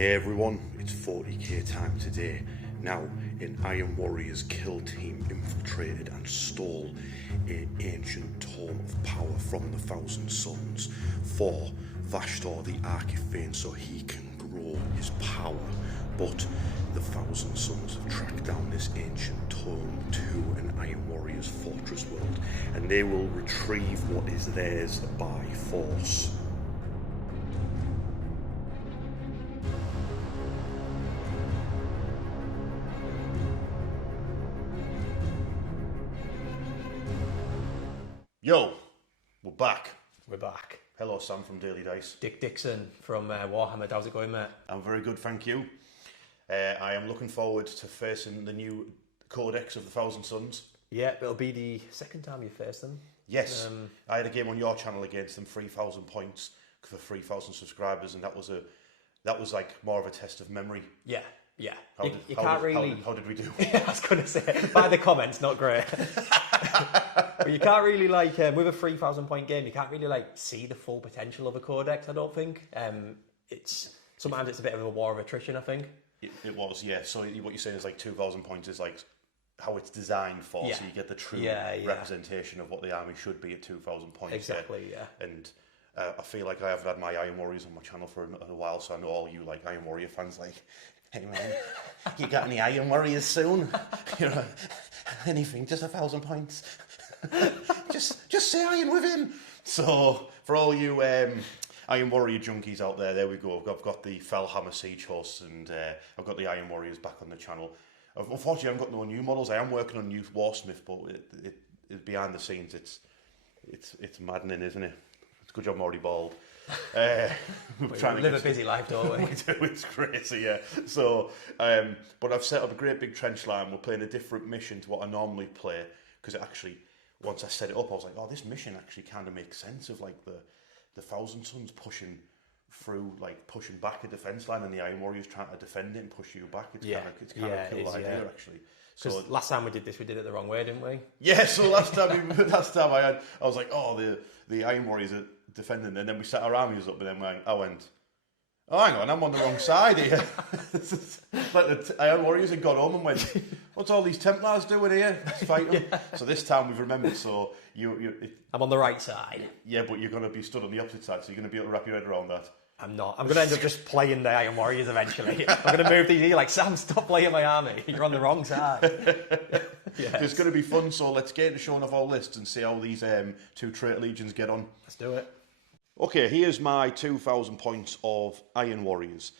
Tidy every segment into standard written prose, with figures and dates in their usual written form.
Hey everyone, it's 40k time today. Now, an Iron Warriors kill team infiltrated and stole an ancient tome of power from the Thousand Sons for Vashtor the Archivane so he can grow his power. But the Thousand Sons have tracked down this ancient tome to an Iron Warriors fortress world, and they will retrieve what is theirs by force. Yo, we're back. We're back. Hello, Sam from Daily Dice. Dick Dixon from Warhammer. How's it going, mate? I'm very good, thank you. I am looking forward to facing the new Codex of the Thousand Sons. Yeah, it'll be the second time you face them. Yes, I had a game on your channel against them, 3,000 points for 3,000 subscribers, and that was like more of a test of memory. Yeah. How did we do? I was going to say, by the comments, not great. But you can't really, with a 3,000 point game, you can't really, see the full potential of a Codex, I don't think. Sometimes it's a bit of a war of attrition, I think. It was, yeah. So what you're saying is 2,000 points is how it's designed for, so you get the true representation of what the army should be at 2,000 points. Exactly, yeah. And I feel like I haven't had my Iron Warriors on my channel for a while, so I know all you Iron Warrior fans hey man, you got any Iron Warriors soon? Anything, just 1,000 points. just say Iron Within. So for all you Iron Warrior junkies out there we go. I've got the Fellhammer Siege Horse, and I've got the Iron Warriors back on the channel. Unfortunately, I haven't got no new models. I am working on new Warsmith, but it behind the scenes, it's maddening, isn't it? It's a good job I'm already bald. We live a busy life, don't we? We do, it's crazy, yeah. So, but I've set up a great big trench line. We're playing a different mission to what I normally play, because it actually, once I set it up, I was like, oh, this mission actually kind of makes sense of the Thousand Sons pushing through, pushing back a defence line, and the Iron Warriors trying to defend it and push you back. It's kind of a cool idea, actually. So last time we did this, we did it the wrong way, didn't we? Yeah. So last time I was like, oh, the Iron Warriors are defending, and then we set our armies up, and then I went, oh, hang on, I'm on the wrong side here. The Iron Warriors had got home and went, what's all these Templars doing here? Let's fight them. Yeah. So this time we've remembered. So I'm on the right side. Yeah, but you're going to be stood on the opposite side, so you're going to be able to wrap your head around that. I'm not. I'm going to end up just playing the Iron Warriors eventually. I'm going to move these. You're like, Sam, stop playing my army. You're on the wrong side. Yes. It's going to be fun, so let's get into showing off our lists and see how these two Traitor Legions get on. Let's do it. Okay, here's my 2,000 points of Iron Warriors.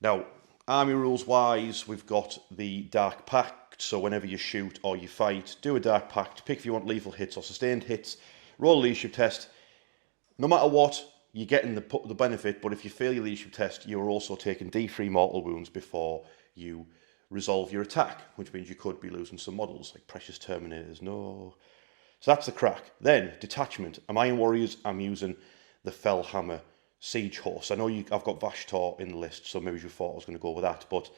Now, army rules wise, we've got the Dark Pact, so whenever you shoot or you fight, do a Dark Pact, pick if you want lethal hits or sustained hits, roll a leadership test. No matter what, you're getting the benefit, but if you fail your leadership test, you're also taking D3 mortal wounds before you resolve your attack, which means you could be losing some models, like Precious Terminators, no. So that's the crack. Then, detachment. Iron Warriors, I'm using the Fellhammer Siege Horse. I know I've got Vashtor in the list, so maybe you thought I was going to go with that, but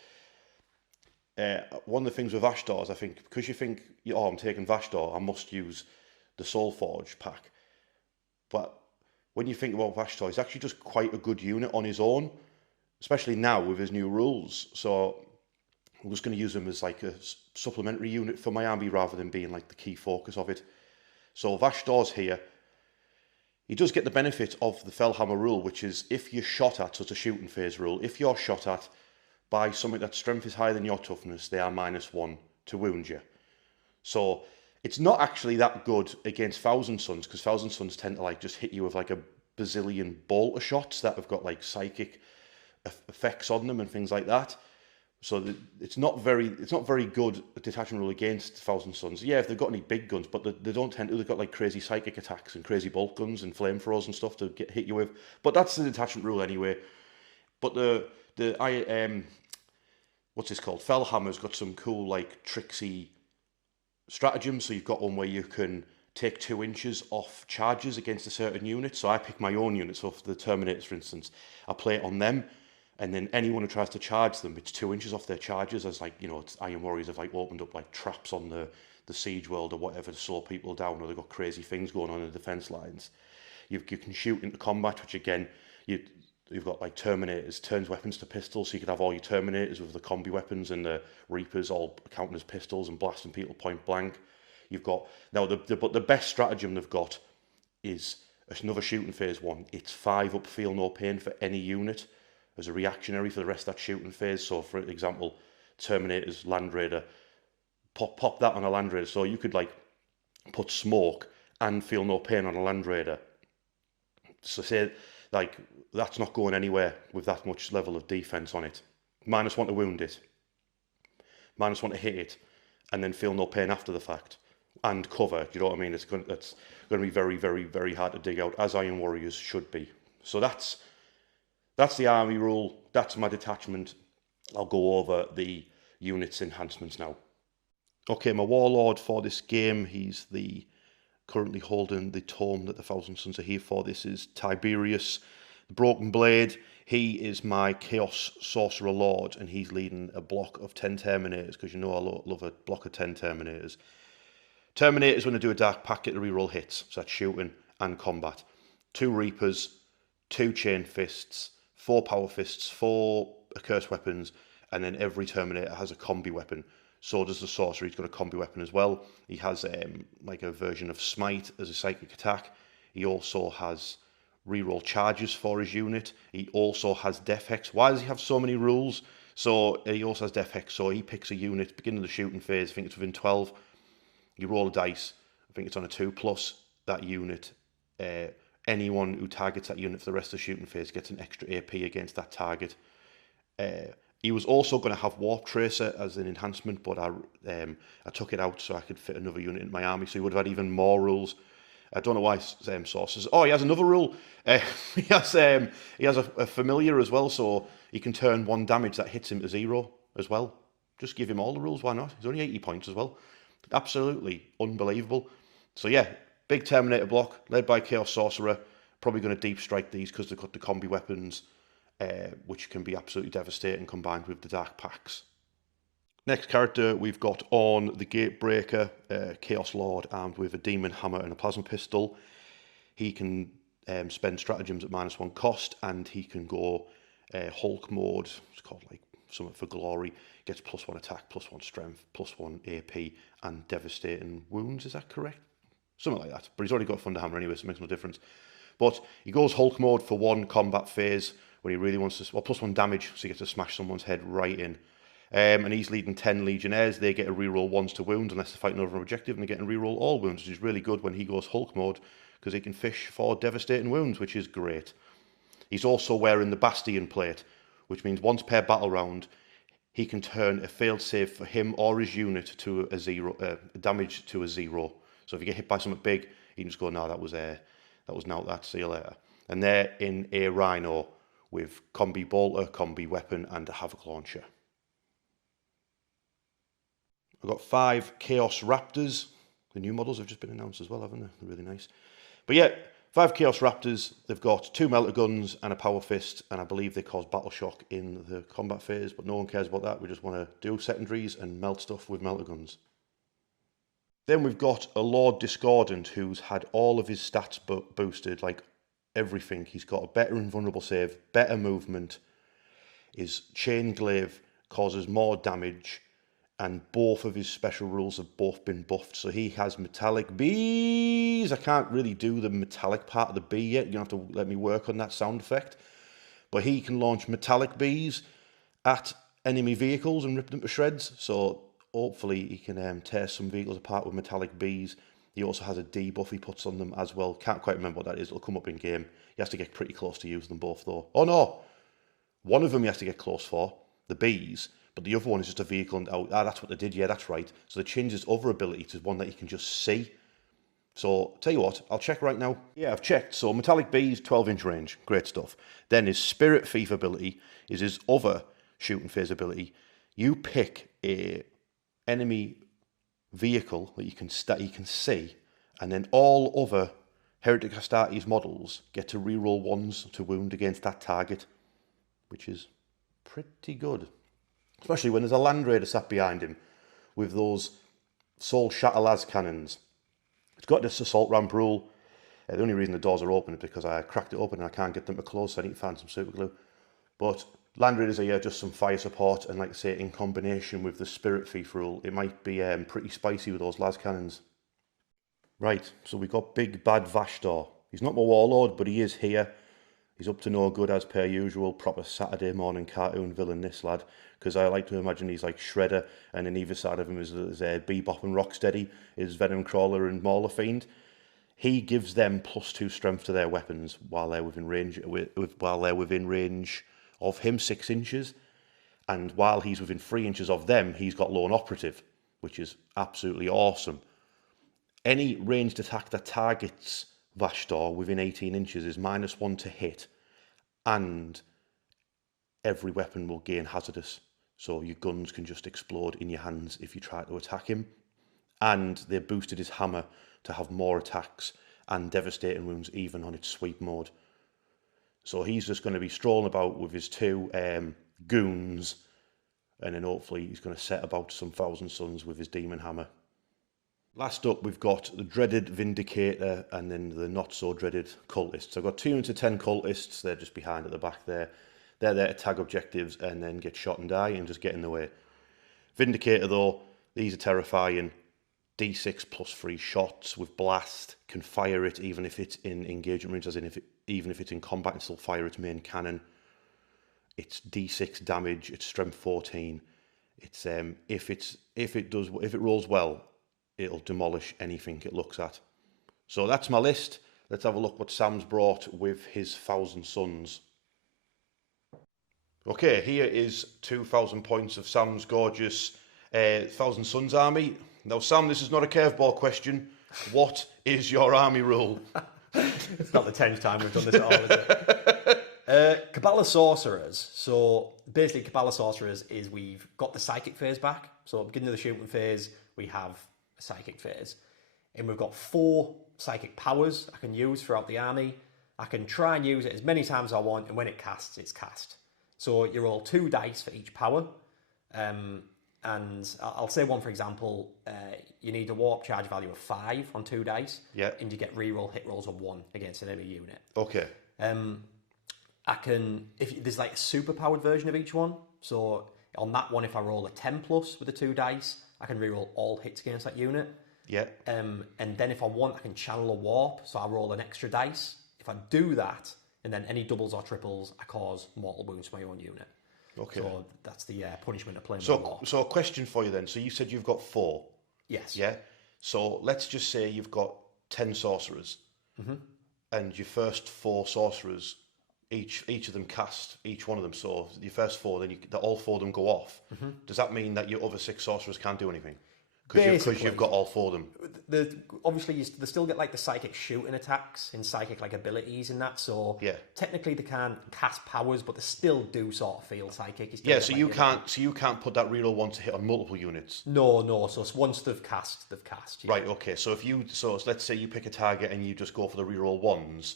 one of the things with Vashtor is I think, because you think, oh, I'm taking Vashtor, I must use the Soulforge pack. But when you think about Vashtor, he's actually just quite a good unit on his own, especially now with his new rules. So I'm just going to use him as a supplementary unit for my army rather than being the key focus of it. So Vashtor's here. He does get the benefit of the Fellhammer rule, which is if you're shot at, so it's a shooting phase rule, if you're shot at by something that strength is higher than your toughness, they are -1 to wound you. So it's not actually that good against Thousand Sons, because Thousand Sons tend to just hit you with a bazillion bolter shots that have got psychic effects on them and things like that. So it's not very good a detachment rule against Thousand Sons. Yeah, if they've got any big guns, but they don't tend to. They've got crazy psychic attacks and crazy bolt guns and flamethrowers and stuff to hit you with. But that's the detachment rule anyway. But what's this called? Fellhammer's got some cool tricksy stratagems. So you've got one where you can take 2 inches off charges against a certain unit. So I pick my own units, so for the Terminators, for instance, I play it on them. And then anyone who tries to charge them, it's 2 inches off their charges, as it's Iron Warriors have opened up traps on the siege world or whatever to slow people down, or they've got crazy things going on in the defence lines. You can shoot into combat, which again, you've got like Terminators, turns weapons to pistols, so you could have all your Terminators with the combi weapons and the Reapers all counting as pistols and blasting people point blank. You've got, now but the best stratagem they've got is another shooting phase one. It's 5 up, feel no pain for any unit as a reactionary for the rest of that shooting phase. So for example, Terminators, Land Raider, pop that on a Land Raider. So you could like put smoke and feel no pain on a Land Raider. So say like that's not going anywhere with that much level of defense on it. -1 to wound it, -1 to hit it, and then feel no pain after the fact and cover. Do you know what I mean? It's going to be very, very, very hard to dig out, as Iron Warriors should be. So that's the army rule. That's my detachment. I'll go over the units enhancements now. Okay, my warlord for this game, he's currently holding the tome that the Thousand Sons are here for. This is Tiberius, the Broken Blade. He is my Chaos Sorcerer Lord, and he's leading a block of 10 Terminators, because you know I love a block of 10 Terminators. Terminators, when they do a dark pack, get to reroll hits, so that's shooting and combat. 2 Reapers, 2 Chain Fists, 4 Power Fists, 4 Accursed Weapons, and then every Terminator has a combi weapon. So does the Sorcerer. He's got a combi weapon as well. He has like a version of Smite as a psychic attack. He also has reroll charges for his unit. He also has Death Hex. Why does he have so many rules? So he also has Death Hex. So he picks a unit, beginning of the shooting phase, I think it's within 12. You roll a dice, I think it's on a 2+, that unit. Anyone who targets that unit for the rest of the shooting phase gets an extra AP against that target. He was also going to have Warp Tracer as an enhancement, but I took it out so I could fit another unit in my army, so he would have had even more rules. I don't know why Sorcerers. Oh, he has another rule. He has a familiar as well, so he can turn 1 damage that hits him to 0 as well. Just give him all the rules, why not? He's only 80 points as well. Absolutely unbelievable. So yeah, big Terminator block, led by Chaos Sorcerer. Probably going to deep strike these because they've got the combi weapons, which can be absolutely devastating combined with the dark packs. Next character we've got on the Gatebreaker, Chaos Lord, armed with a Demon Hammer and a Plasma Pistol. He can spend stratagems at -1 cost, and he can go Hulk mode. It's called like something for glory. Gets +1 attack, +1 strength, +1 AP, and devastating wounds. Is that correct? Something like that. But he's already got Thunder Hammer anyway, so it makes no difference. But he goes Hulk mode for 1 combat phase when he really wants to. Well, +1 damage, so he gets to smash someone's head right in. And he's leading 10 Legionnaires. They get to reroll 1s to wounds unless they're fighting over an objective, and they get to reroll all wounds, which is really good when he goes Hulk mode, because he can fish for devastating wounds, which is great. He's also wearing the Bastion plate, which means once per battle round, he can turn a failed save for him or his unit to a 0, damage to a 0. So if you get hit by something big, he can just go, no, that was now that, see you later. And they're in a Rhino with combi bolter, combi weapon, and a Havoc launcher. I've got 5 Chaos Raptors. The new models have just been announced as well, haven't they? They're really nice. But yeah, 5 Chaos Raptors. They've got 2 Melter Guns and a Power Fist, and I believe they cause Battle Shock in the combat phase, but no one cares about that. We just want to do secondaries and melt stuff with Melter Guns. Then we've got a Lord Discordant who's had all of his stats boosted, like everything. He's got a better invulnerable save, better movement. His Chain Glaive causes more damage, and both of his special rules have both been buffed. So he has Metallic Bees. I can't really do the metallic part of the bee yet. You're going to have to let me work on that sound effect. But he can launch Metallic Bees at enemy vehicles and rip them to shreds. So hopefully he can tear some vehicles apart with Metallic Bees. He also has a debuff he puts on them as well. Can't quite remember what that is. It'll come up in game. He has to get pretty close to use them both though. Oh no! One of them he has to get close for, the bees. But the other one is just a vehicle, and that's what they did, yeah, that's right. So they changed his other ability to one that you can just see. So, tell you what, I'll check right now. Yeah, I've checked. So, Metallic Bees, 12-inch range, great stuff. Then his Spirit Thief ability is his other shooting phase ability. You pick a enemy vehicle that you can see, and then all other Heretic Astartes models get to reroll 1s to wound against that target, which is pretty good. Especially when there's a Land Raider sat behind him with those Soul Shatter las cannons. It's got this assault ramp rule. The only reason the doors are open is because I cracked it open and I can't get them to close, so I need to find some super glue. But Land Raiders are here, just some fire support, and like I say, in combination with the Spirit Thief rule, it might be pretty spicy with those las cannons. Right, so we've got Big Bad Vashdor. He's not my warlord, but he is here. He's up to no good as per usual, proper Saturday morning cartoon villain, this lad, because I like to imagine he's like Shredder, and on either side of him is Bebop and Rocksteady, is Venom Crawler and Mauler Fiend. He gives them +2 strength to their weapons while they're within range, of him, 6 inches, and while he's within 3 inches of them, he's got Lone Operative, which is absolutely awesome. Any ranged attack that targets Vashdor within 18 inches is -1 to hit, and every weapon will gain hazardous, so your guns can just explode in your hands if you try to attack him. And they boosted his hammer to have more attacks and devastating wounds even on its sweep mode. So he's just going to be strolling about with his 2 goons, and then hopefully he's going to set about some Thousand Suns with his demon hammer. Last up, we've got the dreaded Vindicator and then the not so dreaded cultists. I've got 2 into 10 cultists. They're just behind at the back there. They're there to tag objectives and then get shot and die and just get in the way. Vindicator though, these are terrifying. D6 +3 shots with blast, can fire it even if it's in engagement range, as in even if it's in combat and still fire its main cannon. It's D6 damage, it's strength 14. It's if it rolls well, it'll demolish anything it looks at. So that's my list. Let's have a look what Sam's brought with his Thousand Suns. Okay, here is 2,000 points of Sam's gorgeous Thousand Suns army. Now, Sam, this is not a curveball question. What is your army rule? It's not the 10th time we've done this at all, is it? Cabal of Sorcerers. So basically, Cabal of Sorcerers is we've got the psychic phase back. So at the beginning of the shooting phase, we have a psychic phase. And we've got 4 psychic powers I can use throughout the army. I can try and use it as many times as I want, and when it casts, it's cast. So you roll 2 dice for each power. And I'll say one, for example, you need a warp charge value of 5 on 2 dice. Yeah. And you get reroll hit rolls of 1 against an enemy unit. Okay. I can, if there's like a super powered version of each one. So on that one, if I roll a 10 plus with the 2 dice, I can reroll all hits against that unit. Yeah. And then if I want, I can channel a warp. So I roll an extra dice. If I do that, and then any doubles or triples, I cause mortal wounds to my own unit. Okay. So that's the punishment of playing with warp. So a question for you then. So you said you've got 4. Yes. Yeah. So let's just say you've got 10 sorcerers, and your first 4 sorcerers, each of them cast each one of them. So your first 4, then all 4 of them go off. Does that mean that your other 6 sorcerers can't do anything? Because you've got all 4 of them. Obviously, they still get like the psychic shooting attacks and psychic like abilities in that. So yeah, technically they can't cast powers, but they still do sort of feel psychic. Yeah, so you can't put that reroll 1 to hit on multiple units. No. So once they've cast. Yeah. Right. Okay. So let's say you pick a target and you just go for the reroll 1s.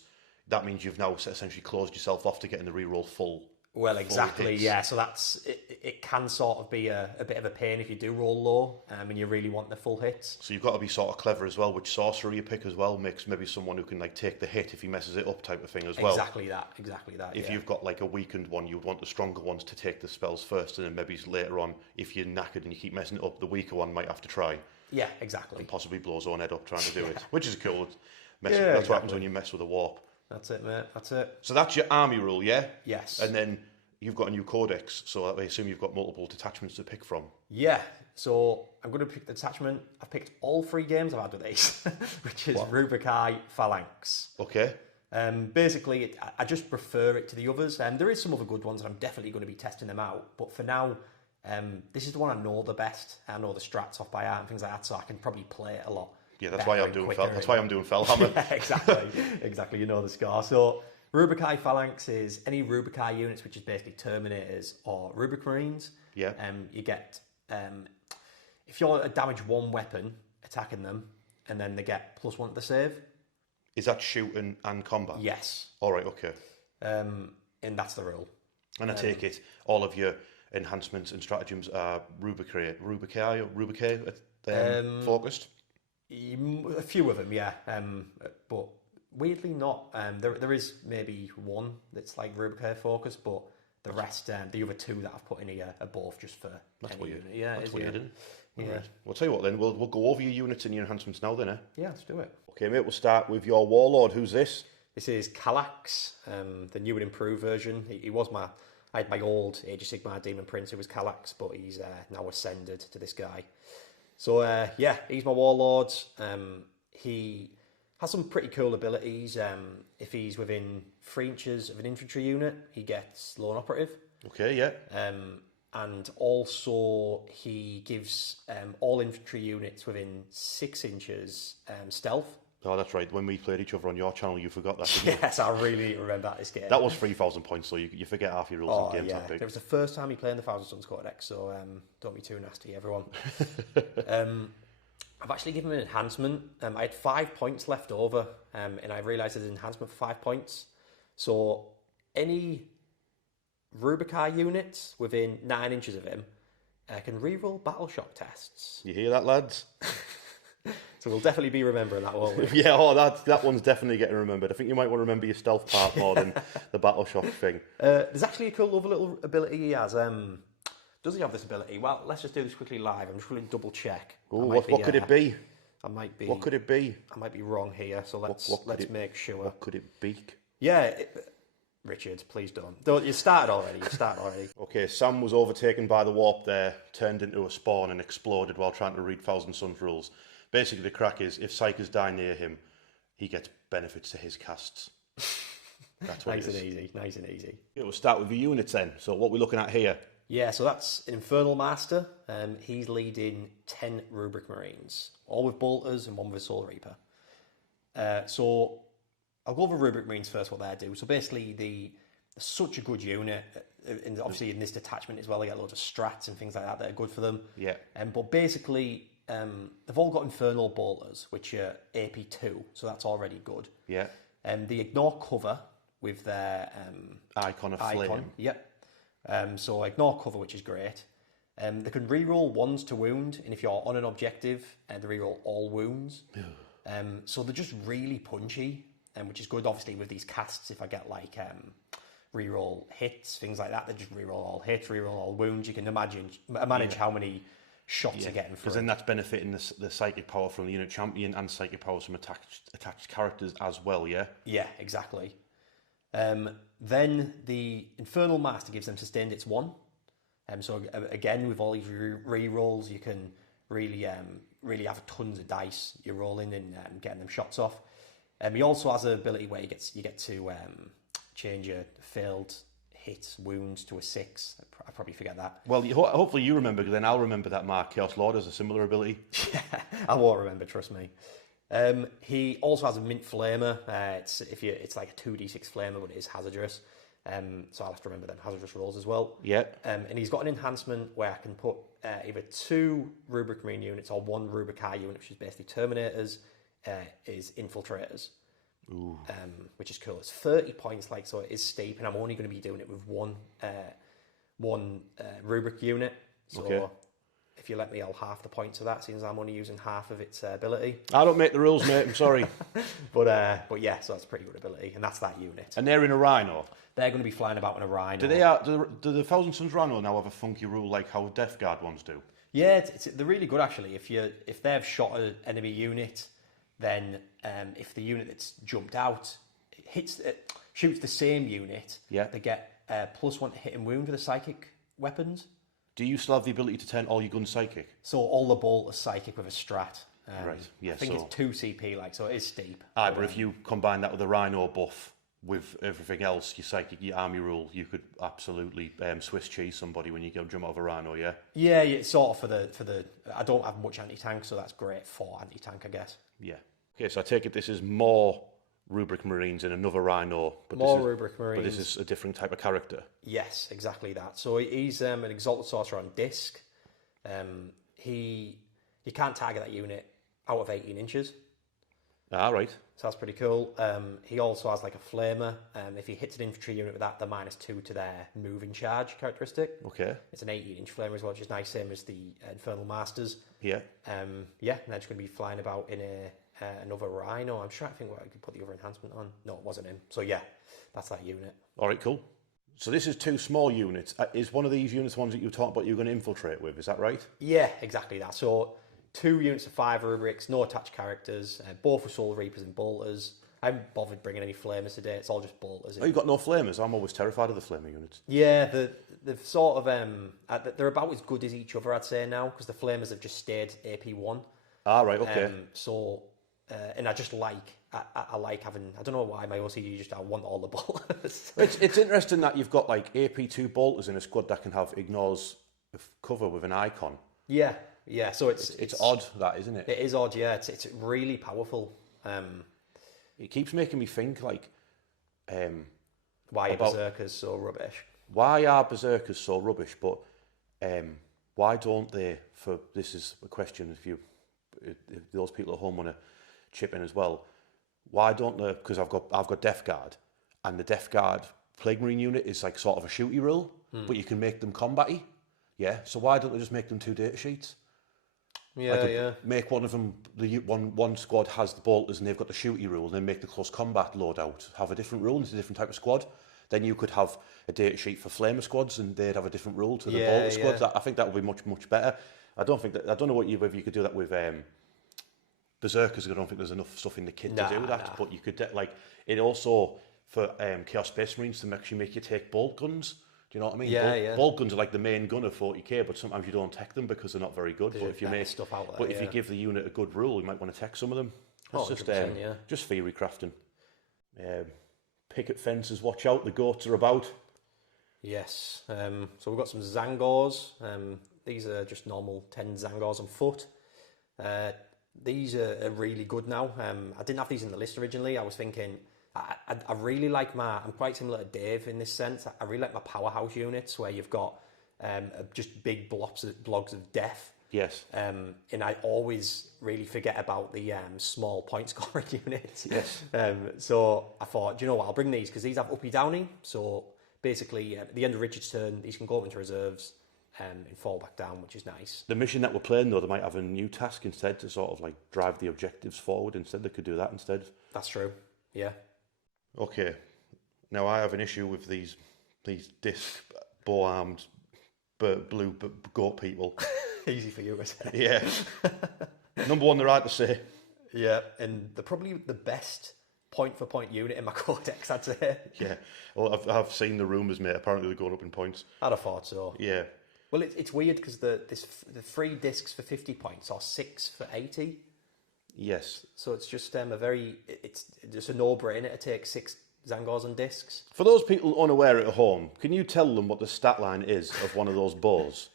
That means you've now essentially closed yourself off to getting the reroll full. Well, exactly, yeah. So that's it can sort of be a bit of a pain if you do roll low and you really want the full hits. So you've got to be sort of clever as well. Which sorcerer you pick as well makes maybe someone who can like take the hit if he messes it up type of thing as well. Exactly that. If you've got like a weakened one, you would want the stronger ones to take the spells first, and then maybe later on, if you're knackered and you keep messing it up, the weaker one might have to try. Yeah, exactly. And possibly blow his own head up trying to do it, which is cool. That's what happens when you mess with a warp. That's it, mate. That's it. So that's your army rule, yeah? Yes. And then you've got a new codex, so I assume you've got multiple detachments to pick from. Yeah, so I'm going to pick the detachment. I've picked all 3 games I've had with these, which is Rubricae Phalanx. Okay. Basically, I just prefer it to the others. There is some other good ones, and I'm definitely going to be testing them out. But for now, this is the one I know the best. I know the strats off by heart and things like that, so I can probably play it a lot. Yeah, that's why I'm doing Fellhammer. Yeah, exactly. You know the score. So Rubricae Phalanx is any Rubricae units, which is basically Terminators or Rubric Marines. Yeah. You get if you're a damage 1 weapon attacking them, and then they get +1 to the save. Is that shooting and combat? Yes. All right. Okay. And that's the rule. And I take it all of your enhancements and stratagems are Rubricae focused. A few of them, yeah. But Weirdly not. There is maybe one that's like Rubicon focused, but the rest, the other two that I've put in here are both just for That's any weird. unit. Yeah, That's it is, weird, yeah. isn't it? Yeah. Right. Well, I'll tell you what then, we'll go over your units and your enhancements now then, eh? Yeah, let's do it. Okay, mate, we'll start with your Warlord. Who's this? This is Kallax, the new and improved version. He was I had my old Age of Sigmar Demon Prince who was Kallax, but he's now ascended to this guy. So yeah, he's my Warlord. He has some pretty cool abilities. If he's within 3 inches of an infantry unit, he gets Lone Operative. Okay, yeah. And also he gives all infantry units within 6 inches stealth. Oh, that's right. When we played each other on your channel, you forgot that, didn't you? Yes, I really need to remember that this game. That was 3,000 points, so you forget half your rules in games that big. It was the first time he played the Thousand Suns Codex, so don't be too nasty, everyone. I've actually given him an enhancement. I had 5 points left over, and I realised there's an enhancement for 5 points. So any Rubicon units within 9 inches of him can reroll battle shock tests. You hear that, lads? So we'll definitely be remembering that, won't we? Yeah, that one's definitely getting remembered. I think you might want to remember your stealth part more than the battle shock thing. There's actually a cool other little ability he has. Does he have this ability? Well, let's just do this quickly live. I'm just going to double check. Ooh, what could it be? What could it be? I might be wrong here, so let's make sure. What could it be? Yeah, Richard, please don't. You started already. Okay, Sam was overtaken by the warp there, turned into a spawn and exploded while trying to read Thousand Suns rules. Basically, the crack is, if Psychers die near him, he gets benefits to his casts. That's what Nice and easy. We'll start with the units then. So what we're looking at here. Yeah, so that's Infernal Master. He's leading 10 Rubric Marines, all with bolters and one with a Soul Reaper. So I'll go over Rubric Marines first, what they do. So basically, they're such a good unit. And obviously in this detachment as well, they get loads of strats and things like that are good for them. Yeah. But basically, they've all got Infernal Bolters, which are AP2, so that's already good. Yeah. They ignore cover with their Icon of Flame. Yep. So ignore cover, which is great. They can reroll 1s to wound, and if you're on an objective, they reroll all wounds. So they're just really punchy, which is good. Obviously, with these casts, if I get like reroll hits, things like that, they just reroll all hits, reroll all wounds. You can manage how many shots are getting through. Because then that's benefiting the psychic power from the unit champion and psychic powers from attached characters as well, yeah? Yeah, exactly. Then the Infernal Master gives them sustained hits 1. So again, with all these re-rolls, you can really have tons of dice you're rolling and getting them shots off. He also has an ability where you get to change your failed hit wounds to a 6. I probably forget that. Well, hopefully you remember, because then I'll remember that Mark Chaos Lord has a similar ability. Yeah, I won't remember, trust me. He also has a Mint Flamer. It's like a 2d6 flamer, but it is hazardous. So I'll have to remember them hazardous rolls as well. Yeah. And he's got an enhancement where I can put either 2 Rubric Marine units or 1 Rubric R unit, which is basically Terminators, is Infiltrators. Ooh. Which is cool. It's 30 points, so it is steep, and I'm only going to be doing it with one Rubric unit. So okay. If you let me, I'll half the points of that, since I'm only using half of its ability. I don't make the rules, mate. I'm sorry. but yeah, so that's a pretty good ability, and that's that unit. And they're in a Rhino. They're going to be flying about in a Rhino. Do the Thousand Suns Rhino now have a funky rule like how Death Guard ones do? Yeah, they're really good actually. If they've shot an enemy unit, then if the unit that's jumped out shoots the same unit, yeah, they get +1 to hit and wound with the psychic weapons. Do you still have the ability to turn all your guns psychic? So all the bolters psychic with a strat. Right, yeah. I think it's 2 CP, so it is steep. But if you combine that with the Rhino buff with everything else, your psychic, your army rule, you could absolutely Swiss cheese somebody when you go jump out of a Rhino, yeah? Yeah, sort of for the. I don't have much anti-tank, so that's great for anti-tank, I guess. Yeah. Okay, so I take it this is more Rubric Marines in another Rhino, but Rubric Marines. But this is a different type of character. Yes, exactly that. So he's an Exalted Sorcerer on disc. You can't target that unit out of 18 inches. Ah, right. So that's pretty cool. He also has like a flamer. If he hits an infantry unit with that, they're -2 to their moving charge characteristic. Okay. It's an 18-inch flamer as well, which is nice, same as the Infernal Masters. Yeah. And they're just going to be flying about in a another Rhino. I'm trying to think what I could put the other enhancement on. No, it wasn't him. So yeah, that's that unit. All right, cool. So this is 2 small units. Is one of these units ones that you talked about you're going to infiltrate with? Is that right? Yeah, exactly that. So 2 units of 5 rubrics, no attached characters, both with Soul Reapers and Bolters. I haven't bothered bringing any Flamers today. It's all just Bolters. Oh, you've got no Flamers? I'm always terrified of the Flamer units. Yeah, they've sort of they're about as good as each other, I'd say now, because the Flamers have just stayed AP1. Ah, right, okay. And I just like I like having, I don't know why my OCD just I want all the Bolters. It's interesting that you've got like AP2 Bolters in a squad that can have ignores cover with an icon. Yeah. So it's odd, that, isn't it? It is odd. Yeah, it's really powerful. It keeps making me think like, why are Berserkers so rubbish? Why are Berserkers so rubbish? But why don't they? This is a question. If those people at home want to chip in as well, why don't they? Because I've got Death Guard, and the Death Guard Plague Marine unit is like sort of a shooty rule, but you can make them combat-y. Yeah. So why don't they just make them 2 data sheets? Yeah. Make one of them, one squad has the bolters and they've got the shooty rule, and then make the close combat loadout have a different rule, and it's a different type of squad. Then you could have a data sheet for flamer squads, and they'd have a different rule to the bolter squads. I think that would be much better. I don't know whether you could do that with Berserkers. I don't think there's enough stuff in the kit to do that. But you could it also for Chaos Space Marines to actually make you take bolt guns. Do you know what I mean? Bolt guns are like the main gun of 40k, but sometimes you don't tech them because they're not very good. But if you make stuff out there, if you give the unit a good rule, you might want to tech some of them. It's just theory crafting. Picket fences, watch out, the goats are about. Yes. So we've got some Zangors. These are just normal 10 Zangors on foot. These are really good now. I didn't have these in the list originally. I was thinking, I really like I'm quite similar to Dave in this sense. I really like my powerhouse units where you've got just big blogs of death. Yes. And I always really forget about the small point scoring units. Yes. So I thought, do you know what? I'll bring these because these have uppy downing. So basically, at the end of Richard's turn, these can go up into reserves and fall back down, which is nice. The mission that we're playing, though, they might have a new task instead to sort of like drive the objectives forward. Instead, they could do that instead. That's true. Yeah. Okay. Now I have an issue with these disc bow-armed blue goat people. Easy for you, isn't it? Yeah. Number one, they're hard to say. Yeah, and they're probably the best point-for-point unit in my codex, I'd say. Yeah. Well, I've seen the rumours, mate. Apparently they're going up in points. I'd have thought so. Yeah. Well, it's weird because the 3 discs for 50 points are 6 for 80. Yes. So it's just it's just a no-brainer to take 6 Zangors on discs. For those people unaware at home, can you tell them what the stat line is of one of those bows?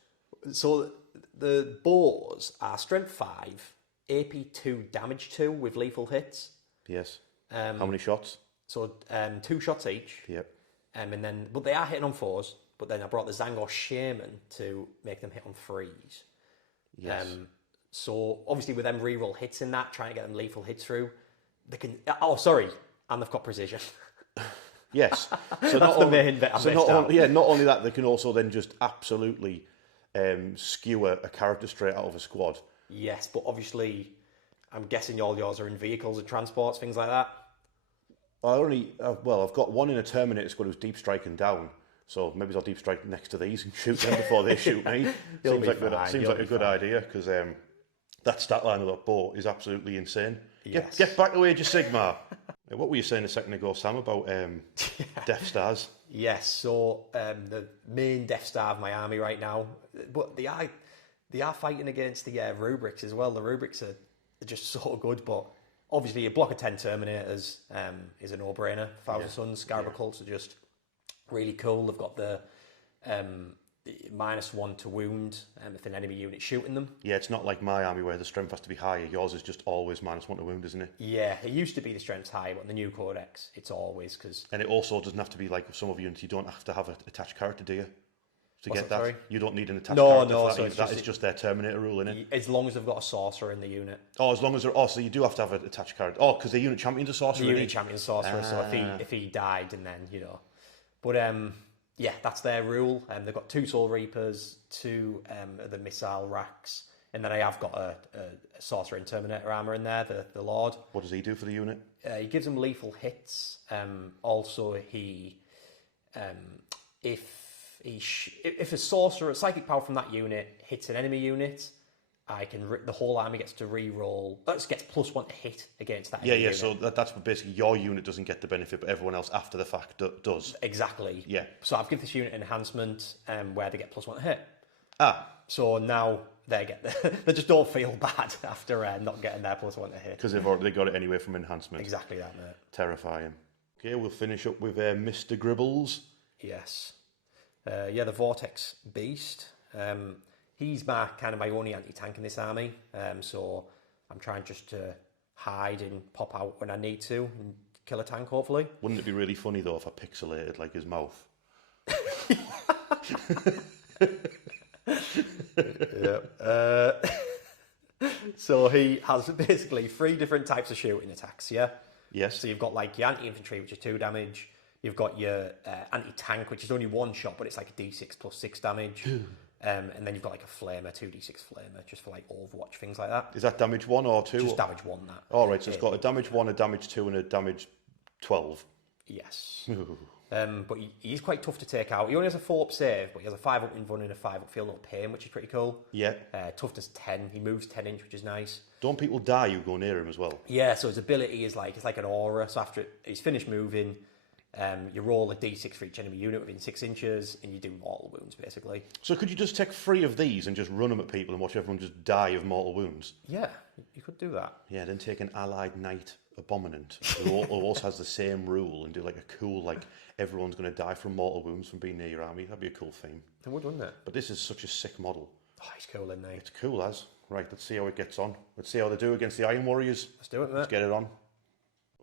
So the bows are strength 5, AP 2, damage 2 with lethal hits. Yes. How many shots? So 2 shots each. Yep. But they are hitting on 4s. But then I brought the Zangor Shaman to make them hit on 3s. Yes. So obviously with them reroll hits in that, trying to get them lethal hits through, they can. Oh, sorry, and they've got precision. Yes. So that's the main bit. Not only that, they can also then just absolutely skewer a character straight out of a squad. Yes, but obviously, I'm guessing all yours are in vehicles and transports, things like that. I've got one in a Terminator squad who's deep striking down. So maybe I'll deep strike next to these and shoot them before they shoot me. Seems like a good idea because that stat line of that bow is absolutely insane. Yes. Get back away, Age of Sigmar. What were you saying a second ago, Sam, about Death Stars? Yes, so the main Death Star of my army right now, but they are fighting against the rubrics as well. The rubrics are just so good, but obviously a block of 10 Terminators is a no-brainer. Thousand Suns, Scarab Cults are just really cool. They've got the -1 to wound if an enemy unit shooting them. Yeah, it's not like my army where the strength has to be higher. Yours is just always -1 to wound, isn't it? Yeah, it used to be the strength's high, but in the new codex, it's always because. And it also doesn't have to be like some of units. You don't have to have an attached character, do you? To get that, sorry? You don't need an attached character. No, for that. That is just their Terminator rule, isn't it? As long as they've got a sorcerer in the unit. Oh, as long as they're. Oh, so you do have to have an attached character. Oh, because the unit champion's a sorcerer. The unit champion's sorcerer. So if he died, and then but yeah, that's their rule. They've got 2 Soul Reapers, 2 of the missile racks, And then I have got a sorcerer and Terminator armor in there, the Lord. What does he do for the unit? He gives him lethal hits. Also, if a sorcerer, psychic power from that unit hits an enemy unit, the whole army gets to re-roll. That gets +1 to hit against that. Yeah. So that's basically your unit doesn't get the benefit, but everyone else after the fact does. Exactly. Yeah. So I've given this unit enhancement where they get +1 to hit. So now they just don't feel bad after not getting their +1 to hit. Because they've already got it anyway from enhancement. Exactly that, mate. Terrifying. Okay, we'll finish up with Mr. Gribbles. Yes. The Vortex Beast. He's my only anti-tank in this army. So I'm trying just to hide and pop out when I need to and kill a tank, hopefully. Wouldn't it be really funny, though, if I pixelated, like, his mouth? Yeah. So he has basically 3 different types of shooting attacks, yeah? Yes. So you've got like your anti-infantry, which is 2 damage. You've got your anti-tank, which is only 1 shot, but it's like a d6 + 6 damage. And then you've got like a flamer, 2d6 flamer, just for like Overwatch, things like that. Is that damage 1 or 2? Just damage 1, that. All right, so it's got a damage 1, a damage 2, and a damage 12. Yes. But he's quite tough to take out. He only has a 4-up save, but he has a 5-up invuln and a 5-up feel no pain, which is pretty cool. Yeah. Toughness 10. He moves 10 inch, which is nice. Don't people die who go near him as well? Yeah, so his ability is it's like an aura. So after he's finished moving, you roll a d6 for each enemy unit within 6 inches, and you do mortal wounds, basically. So could you just take 3 of these and just run them at people and watch everyone just die of mortal wounds? Yeah, you could do that. Yeah, then take an allied knight abominant who also has the same rule and do like a cool, like, everyone's going to die from mortal wounds from being near your army. That'd be a cool theme. It would, wouldn't it? But this is such a sick model. Oh, he's cool, isn't he? It's cool as. Right, let's see how it gets on. Let's see how they do against the Iron Warriors. Let's do it, mate. Let's get it on.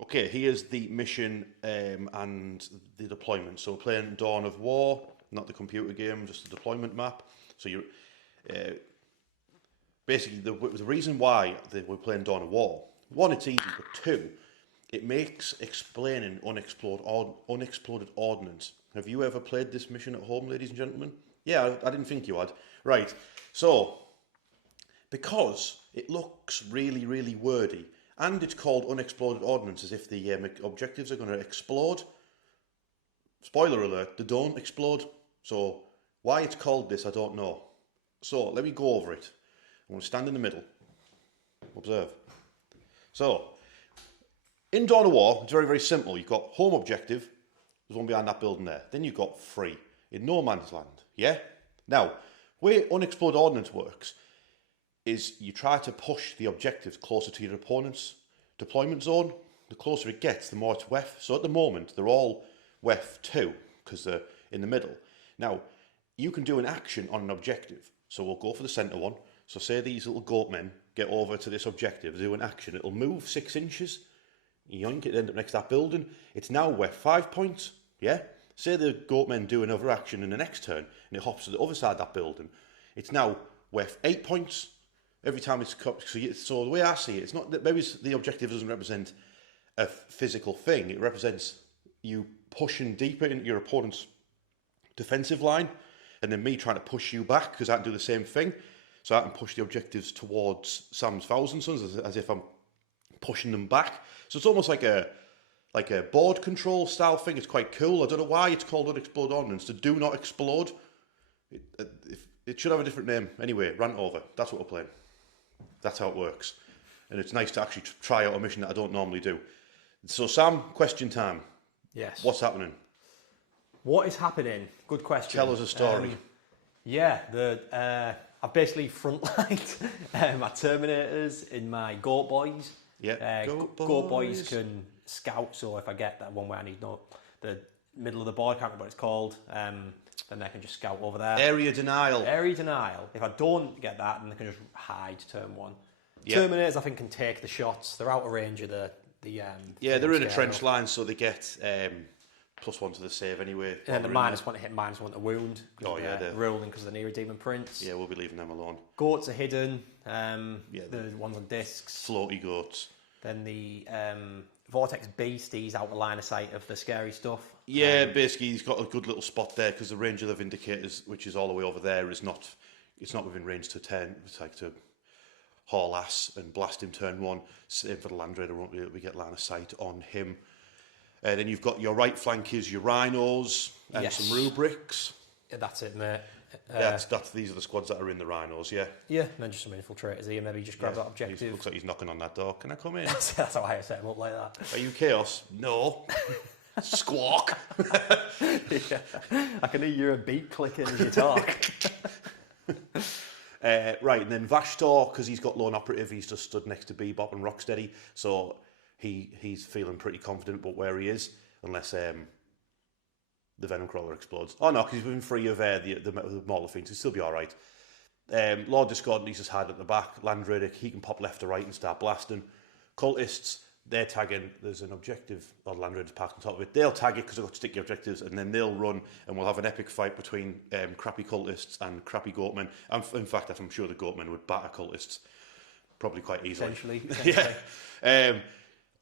Okay, here's the mission and the deployment. So we're playing Dawn of War, not the computer game, just the deployment map. So you're basically the reason why we're playing Dawn of War. 1, it's easy, but 2, it makes explaining unexploded ordnance. Have you ever played this mission at home, ladies and gentlemen? Yeah, I didn't think you had. Right, so because it looks really, really wordy, and it's called unexploded ordnance as if the objectives are going to explode. Spoiler alert, they don't explode. So why it's called this, I don't know. So let me go over it. I'm going to stand in the middle. Observe. So, in Dawn of War, it's very, very simple. You've got home objective. There's one behind that building there. Then you've got free. In no man's land. Yeah? Now, where unexploded ordnance works is you try to push the objectives closer to your opponent's deployment zone. The closer it gets, the more it's WEF. So at the moment, they're all WEF 2 because they're in the middle. Now, you can do an action on an objective. So we'll go for the centre one. So say these little goat men get over to this objective, do an action. It'll move 6 inches. Yoink, it end up next to that building. It's now WEF 5 points. Yeah? Say the goat men do another action in the next turn and it hops to the other side of that building. It's now WEF 8 points. Every time it's so the way I see it, it's not that maybe the objective doesn't represent a physical thing. It represents you pushing deeper into your opponent's defensive line, and then me trying to push you back because I can do the same thing. So I can push the objectives towards Sam's Thousand Sons as if I'm pushing them back. So it's almost like a board control style thing. It's quite cool. I don't know why it's called unexploded ordnance. To do not explode. It should have a different name. Anyway, rant over. That's what we're playing. That's how it works. And it's nice to actually try out a mission that I don't normally do. So, Sam, question time. Yes. What's happening? What is happening? Good question. Tell us a story. I've basically frontlined my Terminators in my Goat Boys. Yeah. Goat Boys can scout, so if I get that one where I need the middle of the board, I can't remember what it's called, then they can just scout over there. Area denial. Area denial. If I don't get that, then they can just hide turn 1. Yep. Terminators, I think, can take the shots. They're out of range of the they're in a trench line, so they get +1 to the save anyway. And the -1 to hit, -1 to wound. Oh, yeah. They're rolling because of the Near Demon Prince. Yeah, we'll be leaving them alone. Goats are hidden. The ones on discs. Floaty goats. Then the Vortex Beast, he's out of line of sight of the scary stuff. Yeah, basically he's got a good little spot there because the range of the Vindicators, which is all the way over there, it's not within range to 10. It's like to haul ass and blast him turn 1. Same for the Land Raider, won't we get line of sight on him. Then you've got your right flank is your Rhinos and some rubrics. Yeah, that's it, mate. These are the squads that are in the Rhinos, yeah. Yeah, and then just some infiltrators here. Maybe just grab that objective. Looks like he's knocking on that door. Can I come in? That's why I set him up like that. Are you Chaos? No. Squawk. Yeah. I can hear your beat clicking as you talk. Right, and then Vashtor, because he's got lone operative, he's just stood next to Bebop and Rocksteady, so he's feeling pretty confident about where he is, unless the Venom Crawler explodes. Oh no, because he's been free of the Mauler Fiends, he'll still be alright. Lord Discordant, he's just hard at the back. Land Raider, he can pop left to right and start blasting. Cultists, they're tagging, there's an objective, or Land Raiders parked on top of it. They'll tag it because they've got sticky objectives, and then they'll run, and we'll have an epic fight between crappy cultists and crappy goatmen. In fact, I'm sure the goatmen would batter cultists probably quite easily. Essentially. Yeah.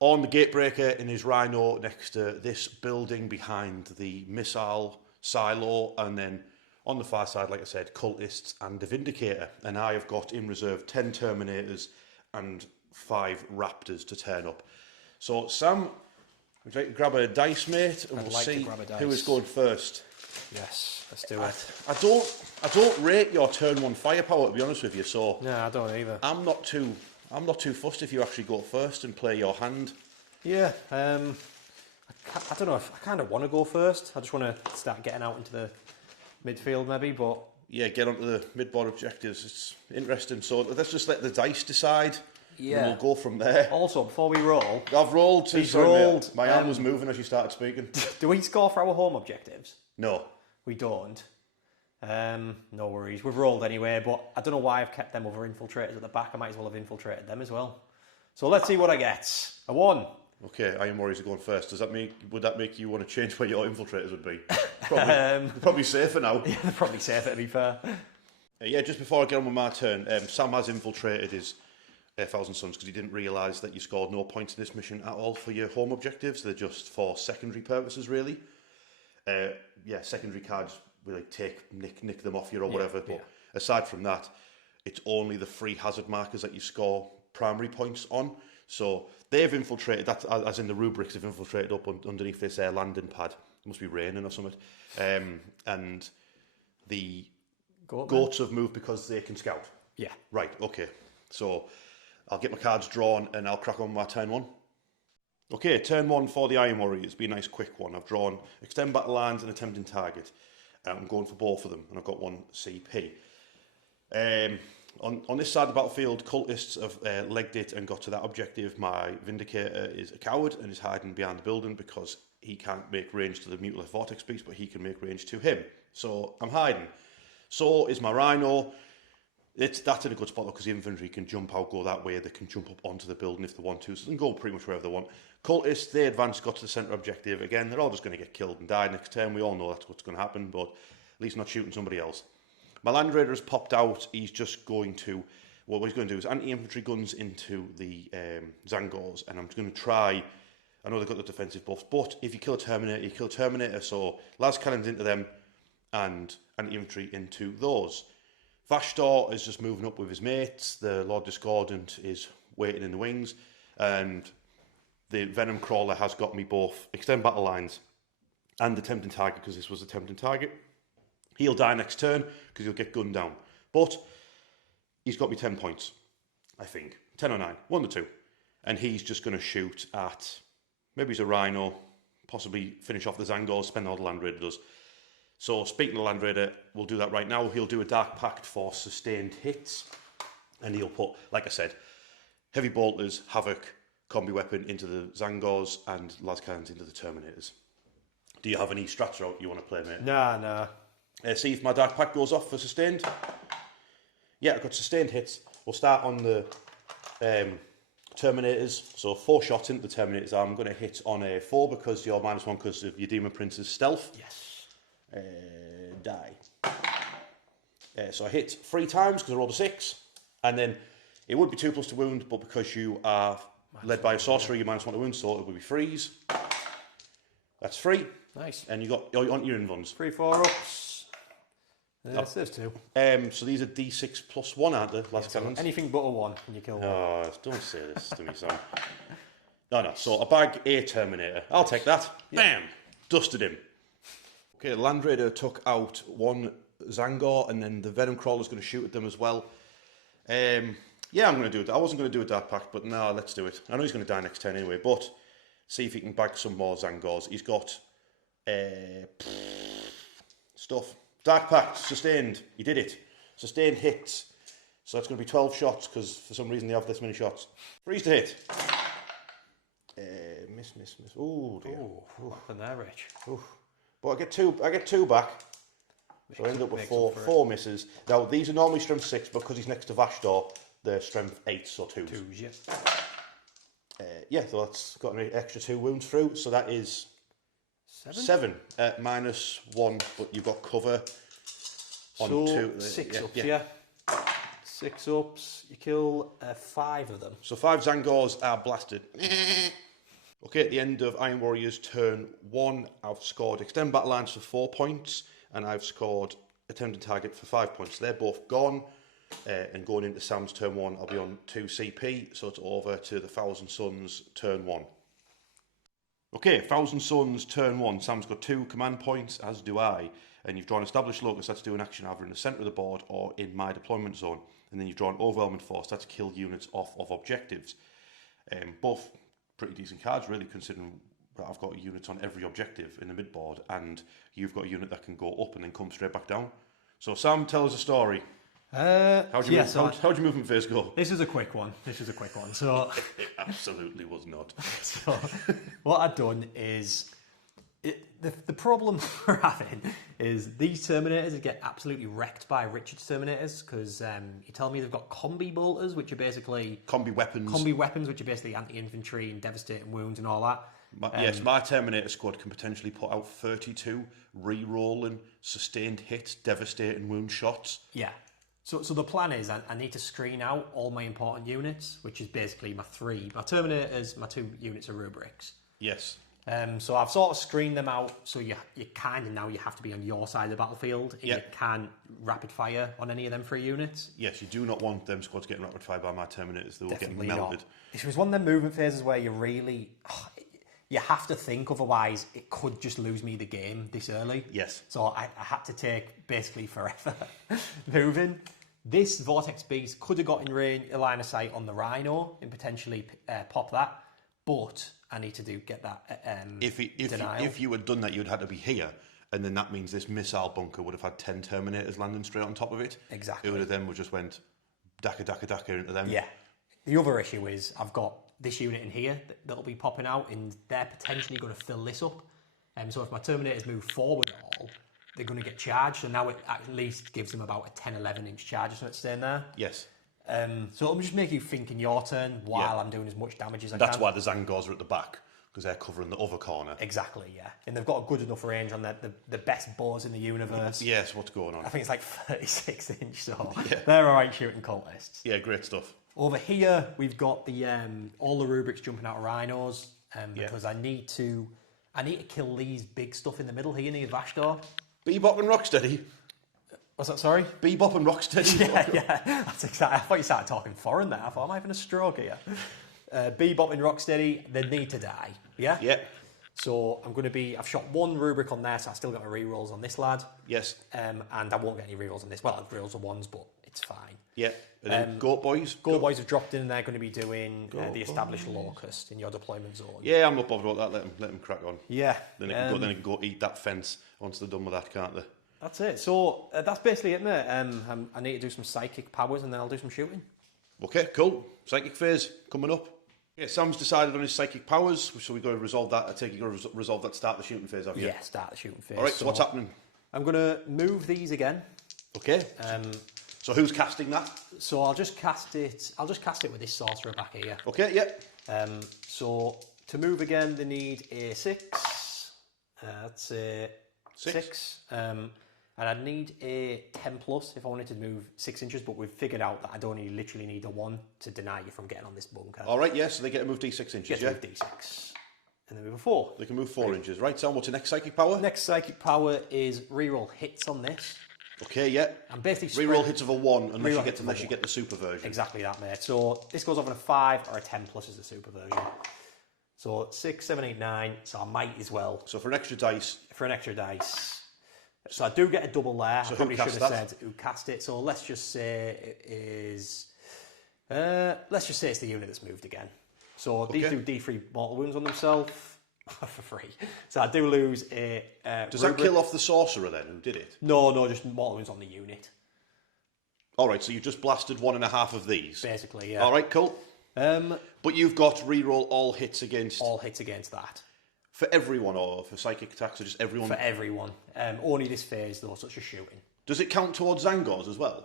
On the Gatebreaker in his Rhino next to this building behind the missile silo, and then on the far side, like I said, cultists and the Vindicator. And I have got in reserve 10 Terminators and 5 Raptors to turn up. So Sam, would you like to grab a dice, mate, and we'll see who is going first. Yes, let's do it. I don't rate your turn 1 firepower, to be honest with you. So no, I don't either. I'm not too fussed if you actually go first and play your hand. Yeah, I don't know if I kind of want to go first. I just want to start getting out into the midfield, maybe. But yeah, get onto the mid-board objectives. It's interesting. So let's just let the dice decide. Yeah, and we'll go from there. Also, before we roll, I've rolled. He's rolled. My arm was moving as you started speaking. Do we score for our home objectives? No, we don't. No worries. We've rolled anyway, but I don't know why I've kept them other infiltrators at the back. I might as well have infiltrated them as well. So let's see what I get. A 1. Okay, Iron Warriors are going first. Would that make you want to change where your infiltrators would be? Probably safer now. Yeah, they're probably safer, to be fair. Yeah, just before I get on with my turn, Sam has infiltrated his Thousand Suns because he didn't realise that you scored no points in this mission at all for your home objectives. They're just for secondary purposes, really. Secondary cards will nick them off you or whatever. But aside from that, it's only the free hazard markers that you score primary points on. So they've infiltrated, that, as in the rubrics, they've infiltrated up underneath this landing pad. It must be raining or something. And the goats have moved because they can scout. Yeah. Right, okay. So I'll get my cards drawn and I'll crack on with my turn 1. Okay, turn 1 for the Iron Warriors. Be a nice quick one. I've drawn extend battle lines and attempting target. I'm going for both of them, and I've got 1 CP. On this side of the battlefield, cultists have legged it and got to that objective. My Vindicator is a coward and is hiding behind the building because he can't make range to the Mutilith Vortex Beast, but he can make range to him. So I'm hiding. So is my Rhino. That's in a good spot though, because the infantry can jump out, go that way. They can jump up onto the building if they want to, so they can go pretty much wherever they want. Cultists, they advance, got to the centre objective. Again, they're all just going to get killed and die next turn. We all know that's what's going to happen, but at least not shooting somebody else. My Land Raider has popped out. He's just going to... What he's going to do is anti-infantry guns into the Zangors, and I'm going to try... I know they've got the defensive buffs, but if you kill a Terminator, you kill a Terminator, so las cannons into them and anti-infantry into those. Vashtor is just moving up with his mates. The Lord Discordant is waiting in the wings, and the Venom Crawler has got me both extend battle lines and the tempting target, because this was a tempting target. He'll die next turn because he'll get gunned down, but he's got me 10 points, I think. 10 or 9, 1 to 2, and he's just going to shoot at, maybe he's a Rhino, possibly finish off the Zangors, spend all the Land Raider does. So speaking of Land Raider, we'll do that right now. He'll do a Dark Pact for sustained hits, and he'll put, like I said, heavy bolters, havoc, combi weapon into the Zangors, and las cannons into the Terminators. Do you have any strats out you want to play, mate? Nah. See if my Dark Pact goes off for sustained. Yeah, I've got sustained hits. We'll start on the Terminators. So 4 shots into the Terminators. I'm going to hit on a 4 because you're -1 because of your Demon Prince's stealth. Yes. Die. So I hit 3 times because I rolled a 6, and then it would be 2+ to wound, but because you are led by a sorcerer, you're -1 to wound, so it would be freeze. That's 3. Nice. And you got on your invulns. 3 4-ups. Serves 2. So these are D6 plus 1, aren't they? Last cannons. Anything but a 1 when you kill one. Oh, don't say this to me, son. No. So a bag, a Terminator. I'll take that. Bam! Dusted him. Okay, Land Raider took out one Zangor, and then the Venom Crawler's going to shoot at them as well. Yeah, I'm going to do it. I wasn't going to do it that pack, but no, let's do it. I know he's going to die next turn anyway, but see if he can bag some more Zangors. He's got stuff. Dark Pact, sustained. He did it. Sustained hits. So that's going to be 12 shots, because for some reason they have this many shots. Freeze to hit. Miss. Oh dear. What happened there, Rich? But I get two back. So I end up with four misses. Now these are normally strength 6, but because he's next to Vashdor, they're strength 8s or 2s. 2s, yeah. Yeah, so that's got an extra 2 wounds through, so that is 7 minus 1, but you've got cover on so 2. 6 ups, yeah. 6 ups, you kill 5 of them. So 5 Zangors are blasted. Okay, at the end of Iron Warrior's turn 1, I've scored Extend Battle Lines for 4 points, and I've scored Attempted Target for 5 points. They're both gone, and going into Sam's turn 1, I'll be on 2 CP, so it's over to the Thousand Suns turn 1. Okay, Thousand Suns turn 1. Sam's got 2 command points, as do I, and you've drawn Established Locus. That's do an action either in the centre of the board or in my deployment zone, and then you've drawn Overwhelming Force. That's kill units off of objectives. Both pretty decent cards, really, considering that I've got units on every objective in the mid board, and you've got a unit that can go up and then come straight back down. So Sam, tell us a story. How'd your movement phase go? This is a quick one. So It absolutely was not. So what I've done is, the problem we're having is these Terminators get absolutely wrecked by Richard's Terminators, because you tell me they've got combi bolters, which are basically Combi weapons, which are basically anti-infantry and devastating wounds and all that. Yes, my Terminator squad can potentially put out 32 re-rolling, sustained hit, devastating wound shots. Yeah. So the plan is I need to screen out all my important units, which is basically my Terminators, my 2 units of rubrics. Yes. So I've sort of screened them out, so you kind of now you have to be on your side of the battlefield, and you can't rapid fire on any of them 3 units. Yes, you do not want them squads getting rapid fire by my Terminators. They will get melted. Not. It was one of them movement phases where you really... you have to think, otherwise it could just lose me the game this early. Yes. So I had to take basically forever moving. This Vortex Beast could have got in range, a line of sight on the Rhino and potentially pop that, but I need to get that denial. If you had done that, you'd had to be here, and then that means this missile bunker would have had 10 Terminators landing straight on top of it. Exactly. It would have then just went daka into them. Yeah. The other issue is I've got this unit in here that'll be popping out, and they're potentially going to fill this up. So if my Terminators move forward at all, they're going to get charged, and now it at least gives them about a 10-11 inch charge, so it's staying there. Yes. So it'll just make you think in your turn while I'm doing as much damage as I can. That's why the Zangors are at the back, because they're covering the other corner. Exactly, yeah. And they've got a good enough range on the best bows in the universe. Yes, what's going on? I think it's like 36 inch, so they're alright shooting cultists. Yeah, great stuff. Over here, we've got the all the rubrics jumping out of rhinos, because I need to kill these big stuff in the middle here near Vashdor. Bebop and Rocksteady. What's that, sorry? Bebop and Rocksteady. Yeah, that's exactly. I thought you started talking foreign there. I thought, am I having a stroke here? Bebop and Rocksteady, they need to die. Yeah? Yeah. So I've shot 1 rubric on there, so I still got my rerolls on this lad. Yes. And I won't get any rerolls on this. Well, I've rerolls on 1s, but it's fine. Yeah. And then Goat Boys. Goat Boys have dropped in, and they're going to be doing the Established Locust in your deployment zone. Yeah, I'm not bothered about that. Let them crack on. Yeah. Then it can go eat that fence once they're done with that, can't they? That's it. So that's basically it, mate. I need to do some psychic powers, and then I'll do some shooting. Okay, cool. Psychic phase coming up. Yeah, Sam's decided on his psychic powers, so we've got to resolve that. I take it you've got to resolve that start the shooting phase, have you? Yeah, start the shooting phase. All right, so what's happening? I'm going to move these again. Okay. So who's casting that? So I'll just cast it with this sorcerer back here. Okay, yeah. So to move again, they need a 6. That's a 6. And I'd need a 10 plus if I wanted to move 6 inches, but we've figured out that I'd only literally need a 1 to deny you from getting on this bunker. All right, yeah, so they get to move D6 inches, Get to move D6. And then move a 4. They can move 4 inches. Right, Sam, what's the next psychic power? Next psychic power is reroll hits on this. Okay, yeah. And basically Reroll hits of a 1 unless Reroll you get the super version. Exactly that, mate. So this goes off on a 5 or a 10 plus as the super version. So 6, 7, 8, 9. So I might as well. So for an extra dice. So I do get a double there. So I probably who should cast have said who cast it. So let's just say it is. Let's just say it's the unit that's moved again. So these do D3 mortal wounds on themselves for free. So I do lose a. Does that kill off the sorcerer then? Who did it? No, just mortal wounds on the unit. All right, so you've just blasted 1.5 of these. Basically, yeah. All right, cool. But you've got reroll all hits against that. For everyone, or for psychic attacks, or just everyone? For everyone. Only this phase though, such as shooting. Does it count towards Zangors as well?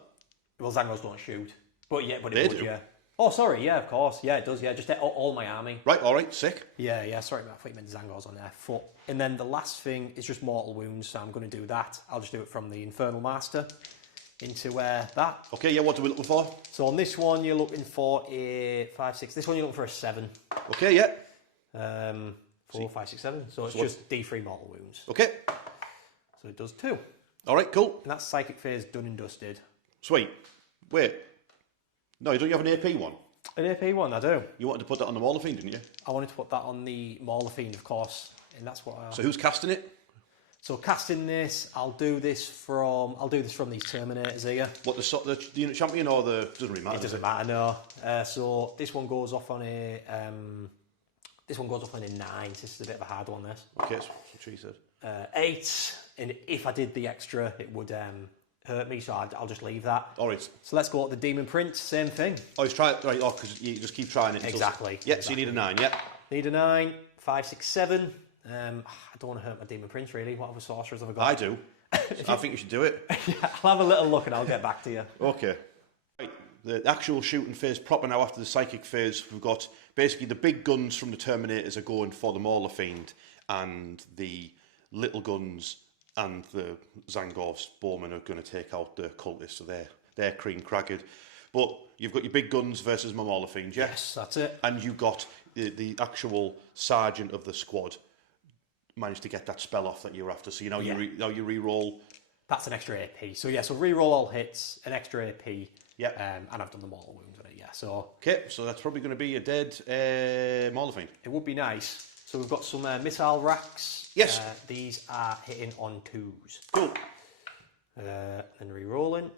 Well, Zangors don't shoot, but it they would, do. yeah. Oh, sorry, yeah, of course, yeah, it does, yeah. Just all my army. Right, all right, sick. Yeah. Sorry, I thought you meant Zangors on there. And then the last thing is just mortal wounds, so I'm going to do that. I'll just do it from the Infernal Master into that. Okay, yeah. What are we looking for? So on this one, you're looking for a 5, 6. This one, you're looking for a 7. Okay, yeah. 4, 5, 6, 7. So it's just D3 mortal wounds. Okay. So it does 2. All right, cool. And that's psychic phase done and dusted. Sweet. Wait. No, don't you have an AP one? An AP one, I do. You wanted to put that on the Mauler Fiend, didn't you? I wanted to put that on the Mauler Fiend, of course, and that's what. So who's casting it? So casting this, I'll do this from these Terminators here. What the unit champion or the doesn't really matter. It doesn't matter, no. So this one goes off on a 9. This is a bit of a hard one. This. Okay, that's what she said. 8, and if I did the extra, it would hurt me, so I'll just leave that. All right. So let's go at the Demon Prince. Same thing. Oh, he's trying. Right. Oh, because you just keep trying it. Exactly. Yeah. So you need a 9. Yeah. Need a 9. 5, 6, 7. I don't want to hurt my Demon Prince, really. What other sorcerers have I got? I do. I think you should do it. Yeah, I'll have a little look and I'll get back to you. Okay. Right. The actual shooting phase proper now after the psychic phase, we've got basically the big guns from the Terminators are going for the Mauler Fiend, and the little guns and the Zangors Bowmen are going to take out the cultists, so they're cream cracked. But you've got your big guns versus my Mauler Fiend, yeah? Yes, that's it. And you've got the actual sergeant of the squad managed to get that spell off that you're after. So now you re-roll. That's an extra AP. So yeah, so re-roll all hits, an extra AP. Yeah. And I've done the mortal wounds on it, yeah. So okay, so that's probably going to be a dead Mauler Fiend. It would be nice. So we've got some missile racks. Yes. These are hitting on 2s. Cool. And re-rolling.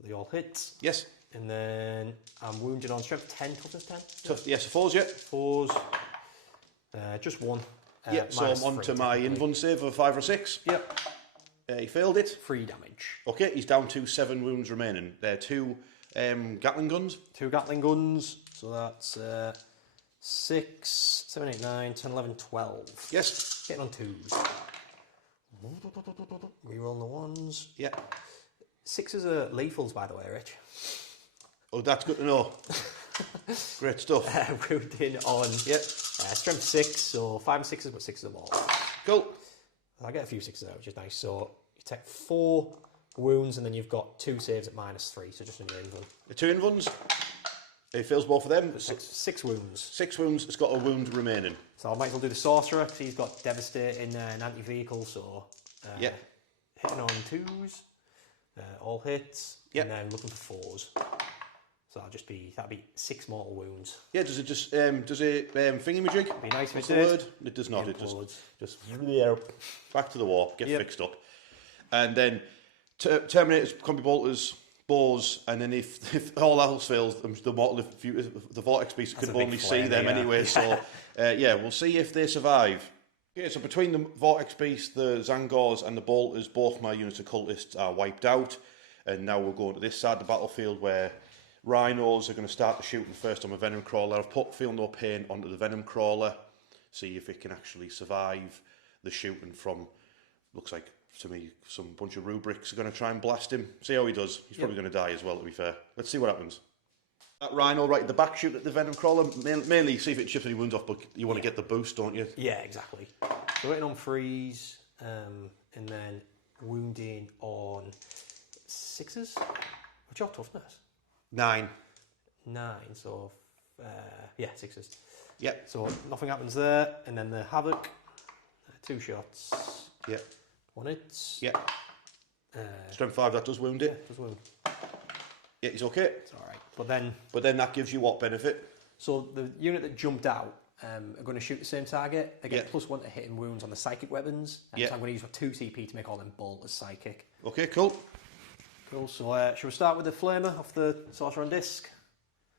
They all hit. Yes. And then I'm wounded on strength 10, toughness 10. Tough, yes, 4s, yeah. 4s. Just 1. Yeah, so I'm on to my invuln save of a 5 or 6. Yep. He failed it. 3 damage. Okay, he's down to 7 wounds remaining. They're 2 Gatling guns. 2 Gatling guns. So that's 6, 7, 8, 9, 10, 11, 12. Yes. Getting on 2s. Reroll the 1s. Yeah. 6s are lethals, by the way, Rich. Oh, that's good to know. Great stuff. Wounding on strength 6, so 5 and 6s, but 6s are more. Cool. I get a few 6s out, which is nice. So you take 4 wounds, and then you've got 2 saves at -3, so just on your invuln. The 2 invulns. He fails both of them. 6 wounds. 6 wounds. It's got a wound remaining. So I might as well do the sorcerer, because he's got devastating and anti-vehicle, so hitting on 2s, all hits, and then looking for 4s. So that'd be 6 mortal wounds. Yeah, does it just thingy-majig? Be nice if What's it the did. word? It does not. It just Just back to the war, get fixed up, and then Terminators, combi bolters, bows, and then if all else fails, the vortex beast could only see them anyway. So we'll see if they survive. Okay, so between the vortex beast, the Zangors, and the bolters, both my units of cultists are wiped out, and now we're going to this side of the battlefield where rhinos are going to start the shooting first on my venom crawler. I've put Feel No Pain onto the venom crawler, see if it can actually survive the shooting from, looks like to me, some bunch of rubrics are going to try and blast him. See how he does. He's probably going to die as well, to be fair. Let's see what happens. That rhino right at the back shoot at the venom crawler, mainly see if it chips any wounds off, but you want to get the boost, don't you? Yeah, exactly. So hitting on 3s, and then wounding on 6s. What's your toughness? 9. 9, so 6s. Yep. So nothing happens there, and then the havoc, 2 shots. Yep. 1 hit. Yep. Strength 5, that does wound it. Yeah, does wound. Yeah, he's okay. It's all right. But then that gives you what benefit? So the unit that jumped out are going to shoot the same target. They get +1 to hitting wounds on the psychic weapons. So I'm going to use 2 CP to make all them bolters psychic. Okay, cool. Cool. So shall we start with the flamer off the sorcerer on disc?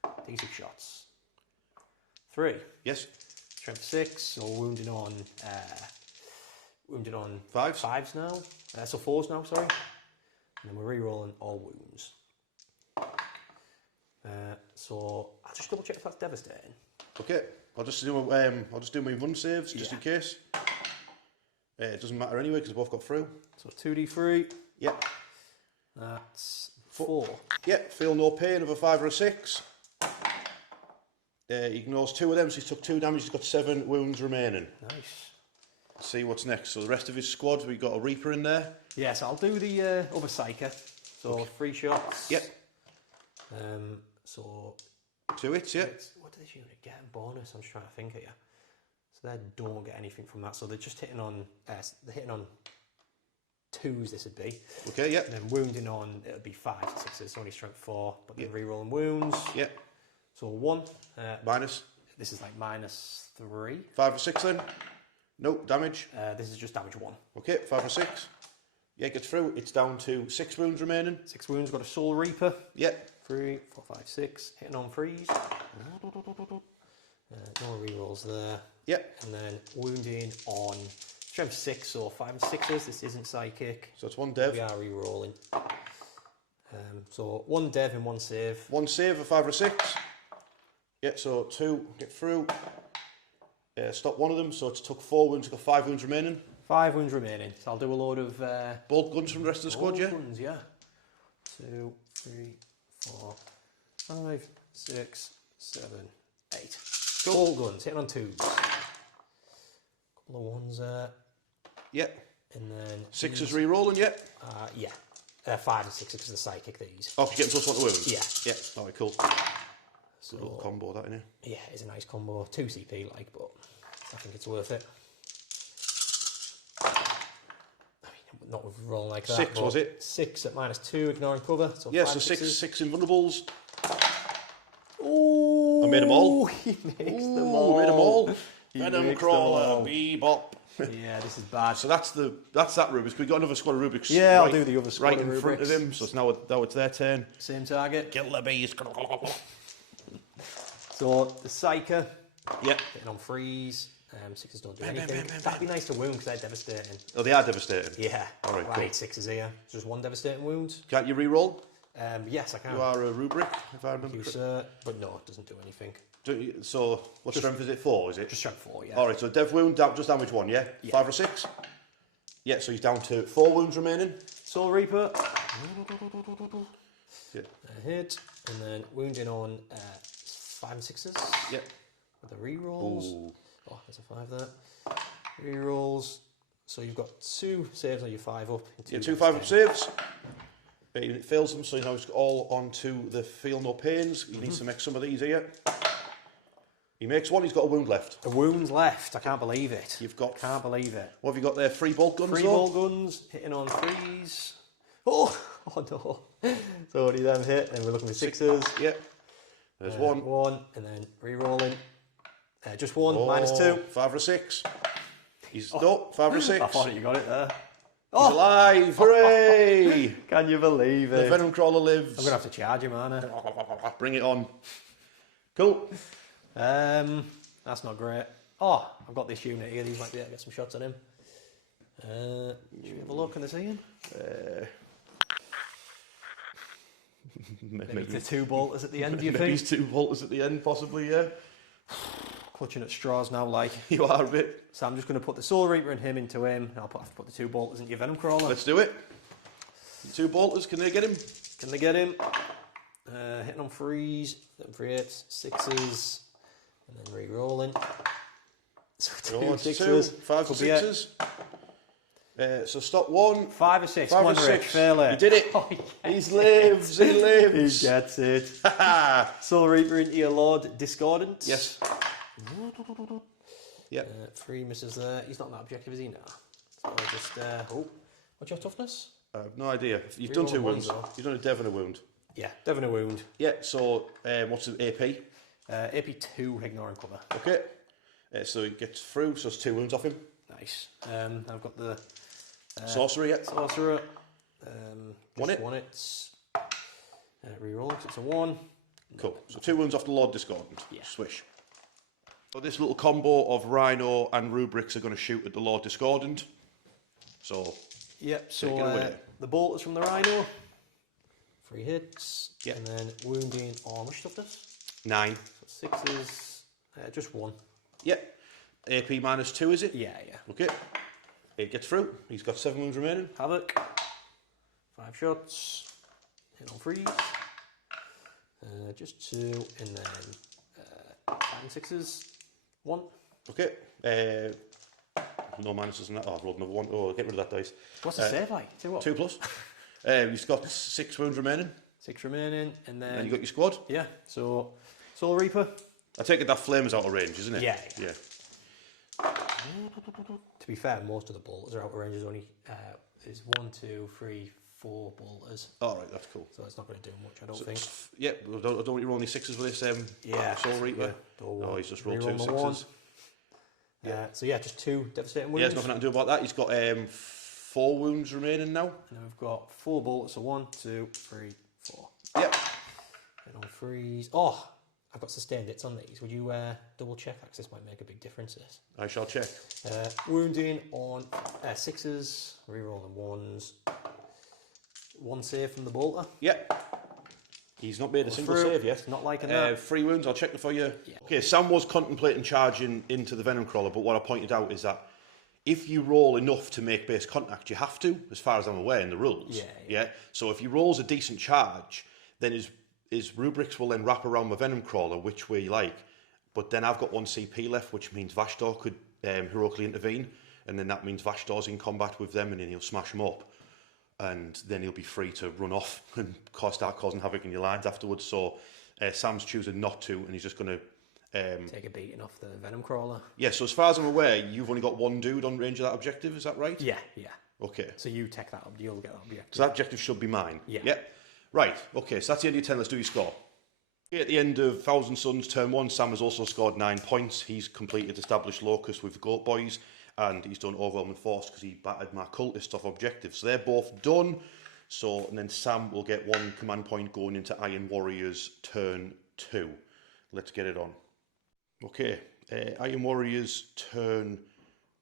D6 shots. 3. Yes. Strength 6. So wounding on 5s. 5s now. So 4s now. Sorry. And then we're re-rolling all wounds. So I'll just double check if that's devastating. Okay. I'll just do my run saves just in case. It doesn't matter anyway because we both got through. So 2d3. Yep. That's 4. Yep. Feel no pain of a 5 or a 6. He ignores 2 of them, so he's took 2 damage. He's got 7 wounds remaining. Nice. Let's see what's next. So the rest of his squad, we've got a Reaper in there. Yeah, so I'll do the other Psyker. So 3 shots. Yep. So 2 hits, yeah. What does this unit get in bonus? I'm just trying to think here. So they don't get anything from that. So they're just hitting on 2s. This would be. Okay, yeah. And then wounding on it would be 5 to 6s. It's only strength 4, but then re-rolling wounds. Yeah. So 1 minus. This is like -3. 5 or 6 then. Nope, damage. This is just damage 1. Okay, 5 or 6. Yeah, gets through. It's down to 6 wounds remaining. 6 wounds. Got a Soul Reaper. Yeah. 3, 4, 5, 6. Hitting on freeze. No rerolls there. Yep. And then wounding on strength 6, so 5 and 6s. This isn't psychic. So it's 1 dev. We are re-rolling. So 1 dev and 1 save. 1 save of 5 or 6. Yeah, so 2 get through. Stop 1 of them, so it's took 4 wounds. Got 5 wounds remaining. 5 wounds remaining. So I'll do a load of bolt guns from the rest of the squad. Yeah. Guns, yeah. 2, 3, 4, 5, 6, 7, 8. Cool. Bolt guns hitting on 2s. Couple of 1s there. Yep. And then 6s re-rolling. Yeah. Yeah. 5 and 6 because the psychic these. Oh, you get +1 to wounds. Yeah. Yeah. All right, cool. So, little combo that in here. Yeah, it's a nice combo. 2 CP like, but I think it's worth it. I mean, not with rolling like that. 6 was it? 6 at -2, ignoring cover. So yeah, 5 so 6s. 6 invulnerables. Ooh, I made them all. He makes them all. Made them all. He Venom makes crawler, them all. bebop. Yeah, this is bad. So that's that Rubik's. We got another squad of Rubik's. Yeah, right, I'll do the other squad right of in front of Rubik's. him. So it's now it's their turn. Same target. Kill the bees. So the Psyker. Yep. Hitting on freeze. 6s don't do anything. That'd be nice to wound because they're devastating. Oh, they are devastating. Yeah. All right, I cool. hate 6s here. Just 1 devastating wound. Can't you re-roll? Yes, I can. You are a rubric, if I remember. Thank you, sir. But no, it doesn't do anything. So what strength is it? 4, is it? Just strength 4, yeah. All right, so dev wound, just damage 1, yeah? 5 or 6? Yeah, so he's down to 4 wounds remaining. Soul Reaper. Yeah. A hit. And then wounding on 5 and 6s. Yeah. With the re-rolls. Ooh. Oh, there's a 5 there. Re-rolls. So you've got 2 saves on your 5 up. Yeah, 2 5-up saves. It fails them, so now it's all onto the feel no pains. He needs to make some of these here. He makes 1, he's got a wound left. A wound's left. I can't believe it. You've got... Can't believe it. What have you got there? 3 bolt guns, 3 bolt guns, hitting on 3s. Oh no. So only them hit, and we're looking at 6s. Yeah. There's 1. 1, and then re-rolling. Just 1, Oh, -2. 5 or 6. He's... No, 5 or 6. I thought you got it there. He's alive! Hooray! Can you believe The it? Venom Crawler lives. I'm going to have to charge him, aren't I? Bring it on. Cool. That's not great. Oh, I've got this unit here. These might be able to get some shots on him. Should we have a look? Can I see him? Maybe the 2 bolters at the end, do you Maybe think? he's 2 bolters at the end, possibly, yeah. Clutching at straws now, like. You are a bit. So I'm just going to put the Soul Reaper and him into him. And I'll have to put the 2 bolters into your Venom Crawler. Let's do it. 2 bolters, can they get him? Can they get him? Hitting on freeze, then 3 hits, 6s, and then re-rolling. So 2 Oh, it's 6s. 5 or Could be it. 6s. So stop 1. 5 or 6. 5 Come or on, Rich, 6. fail it. He did it. Oh, yes. He lives. He lives. He gets it. Soul Reaper into your Lord Discordant. Yes. Yep. 3 misses there. He's not that objective, is he now? So just, what's your toughness? I have no idea. You've Three done 2 rolling wounds. ones, though. You've done a Dev and a wound. Yeah, Devon a wound. Yeah, so what's the AP? AP 2, ignore and cover. Okay. So he gets through, so it's 2 wounds off him. Nice. I've got the Sorcerer, yeah. sorcerer. Won it. Won it. Reroll because it's a 1. Cool. So 2 wounds off the Lord Discordant. Yeah. Swish. So this little combo of Rhino and Rubrics are going to shoot at the Lord Discordant. So, yep, take so it away. the bolt is from the Rhino. 3 hits. Yep. And then wounding on which stuff this? 9. So 6 is just 1. Yep. AP -2, is it? Yeah. Okay. It gets through. He's got 7 wounds remaining. Havoc. 5 shots. Hit on freeze. Just 2. And then 5 and 6s. 1. Okay. No minuses in that. Oh, I've rolled another 1. Oh, I'll get rid of that dice. What's the save like? 2 what? 2 plus. He's got 6 wounds remaining. 6 remaining. And then... And you got your squad. Yeah, so Soul Reaper. I take it that flame is out of range, isn't it? Yeah. To be fair, most of the bolters are out of range. There's only is 1, 2, 3, 4 bolters. All right, that's cool. So it's not going to do much, I don't think. Yeah, I don't want you roll any 6s with this Soul Reaper. Yeah, He's just rolled 2 Reroll my 6s. Yeah. So yeah, just 2 devastating wounds. Yeah, there's nothing I can do about that. He's got 4 wounds remaining now. And then we've got 4 bolters, so 1, 2, 3, 4. Yep. And on freeze. Oh, I've got sustained hits on these. Would you double check? Because this might make a big difference. This. I shall check. Wounding on 6s, rerolling 1s. 1 save from the bolter. Yep. He's not made a single through. save yet. Not liking that. 3 wounds, I'll check it for you. Yeah. Okay, Sam was contemplating charging into the Venom Crawler, but what I pointed out is that if you roll enough to make base contact, you have to, as far as I'm aware in the rules. Yeah. So if he rolls a decent charge, then his rubrics will then wrap around my Venom Crawler which way you like. But then I've got 1 CP left, which means Vashdor could heroically intervene, and then that means Vashdor's in combat with them, and then he'll smash them up. And then he'll be free to run off and start causing havoc in your lines afterwards. So Sam's choosing not to, and he's just going to... take a beating off the Venom Crawler. Yeah, so as far as I'm aware, you've only got 1 dude on range of that objective, is that right? Yeah. Okay. So you take that up, you'll get that objective. So that objective should be mine? Yeah. Yep. Right, okay, so that's the end of your 10, let's do your score. At the end of Thousand Suns turn 1, Sam has also scored 9 points. He's completed Established Locus with the Goat Boys, and he's done Overwhelming Force because he battered my cultist off objectives. So they're both done. So, and then Sam will get 1 command point going into Iron Warriors turn 2. Let's get it on. Okay, Iron Warriors turn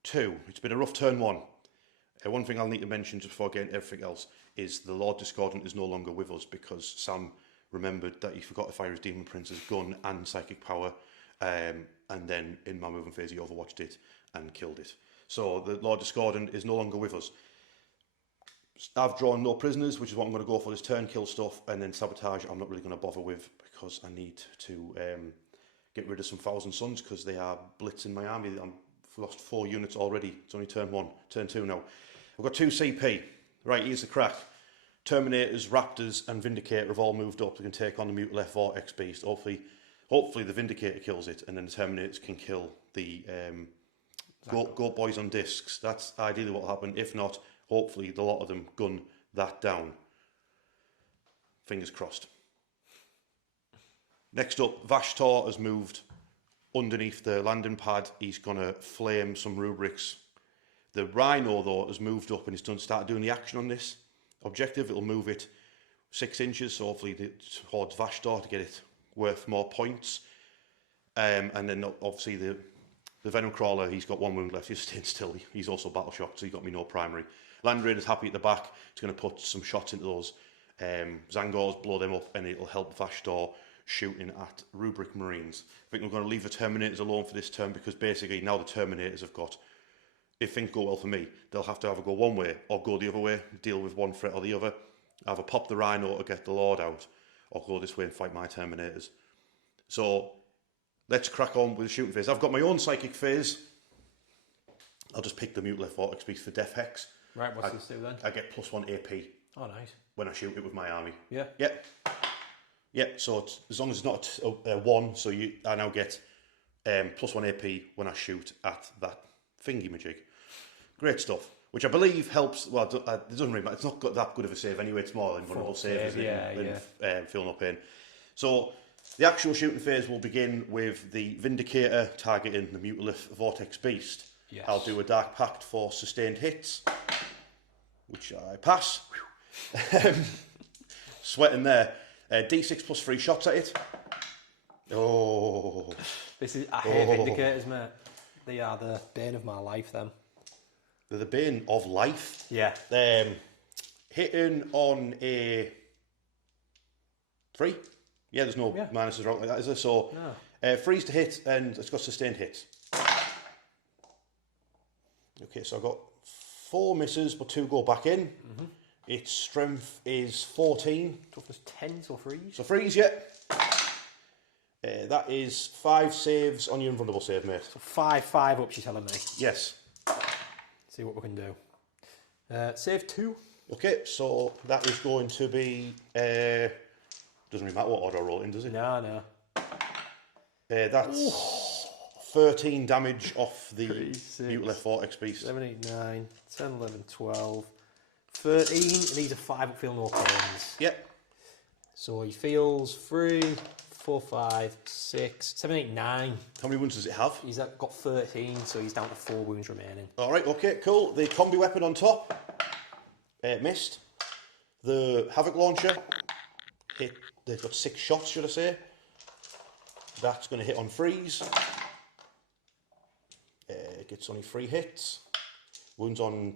2. It's been a rough turn 1. One thing I'll need to mention just before getting everything else is the Lord Discordant is no longer with us because Sam remembered that he forgot to fire his Demon Prince's gun and psychic power, and then in my moving phase he overwatched it and killed it. So the Lord Discordant is no longer with us. I've drawn no prisoners, which is what I'm going to go for this turn, kill stuff, and then sabotage I'm not really going to bother with because I need to get rid of some Thousand Suns because they are blitzing my army. I've lost 4 units already. It's only turn 1, turn 2 now. I've got 2 CP. Right, here's the crack. Terminators, Raptors, and Vindicator have all moved up. They can take on the Mutaleth Vortex Beast. Hopefully the Vindicator kills it, and then the Terminators can kill the Goat Boys on discs. That's ideally what will happen. If not, hopefully the lot of them gun that down. Fingers crossed. Next up, Vashtor has moved underneath the landing pad. He's going to flame some rubrics. The Rhino, though, has moved up and he's started doing the action on this objective. It'll move it 6 inches, so hopefully towards Vashtor to get it worth more points. And then obviously the Venom Crawler, he's got 1 wound left. He's staying still. He's also battle shocked, so he got me no primary. Land Raider's happy at the back. He's going to put some shots into those Zangors, blow them up, and it'll help Vashtor shooting at Rubric Marines. I think we're going to leave the Terminators alone for this turn because basically now the Terminators have got, if things go well for me, they'll have to either go one way or go the other way, deal with one threat or the other. Either pop the Rhino to get the Lord out or go this way and fight my Terminators. So let's crack on with the shooting phase. I've got my own psychic phase. I'll just pick the Mutaleth Vortex Beast for Death Hex. Right, what's this do then? I get +1 AP. Oh, nice. When I shoot it with my army. Yeah. Yeah, so as long as it's not a 1, so I now get +1 AP when I shoot at that thingy-majig. Great stuff. which I believe helps. Well, it doesn't really matter. It's not got that good of a save anyway. It's more invulnerable save than feel no pain. So the actual shooting phase will begin with the Vindicator targeting the Mutalith Vortex Beast. Yes. I'll do a Dark Pact for sustained hits, which I pass. Sweating there. D6 plus 3 shots at it. Oh. I hate Vindicators, mate. They are the bane of my life, them. They're the bane of life. Yeah. Hitting on a 3. Yeah, there's no minuses wrong like that, is there? So, no. 3's to hit, and it's got sustained hits. Okay, so I've got 4 misses, but 2 go back in. Mm-hmm. Its strength is 14. Toughness 10, so 3s. So 3s, yeah. That is 5 saves on your invulnerable save, mate. So 5 up, she's telling me. Yes. See what we can do. Save 2. Okay, so that is going to be... doesn't really matter what order I roll in, does it? No. That's 13 damage off the Mutalith Vortex Beast. 7, 8, 9, 10, 11, 12, 13. And these are 5 up, feel no pains. Yep. So he feels 3, 4, 5, 6, 7, 8, 9. How many wounds does it have? He's got 13, so he's down to 4 wounds remaining. All right, okay, cool. The combi weapon on top, missed. The Havoc Launcher, they've got 6 shots, should I say. That's going to hit on freeze. Gets only 3 hits. Wounds on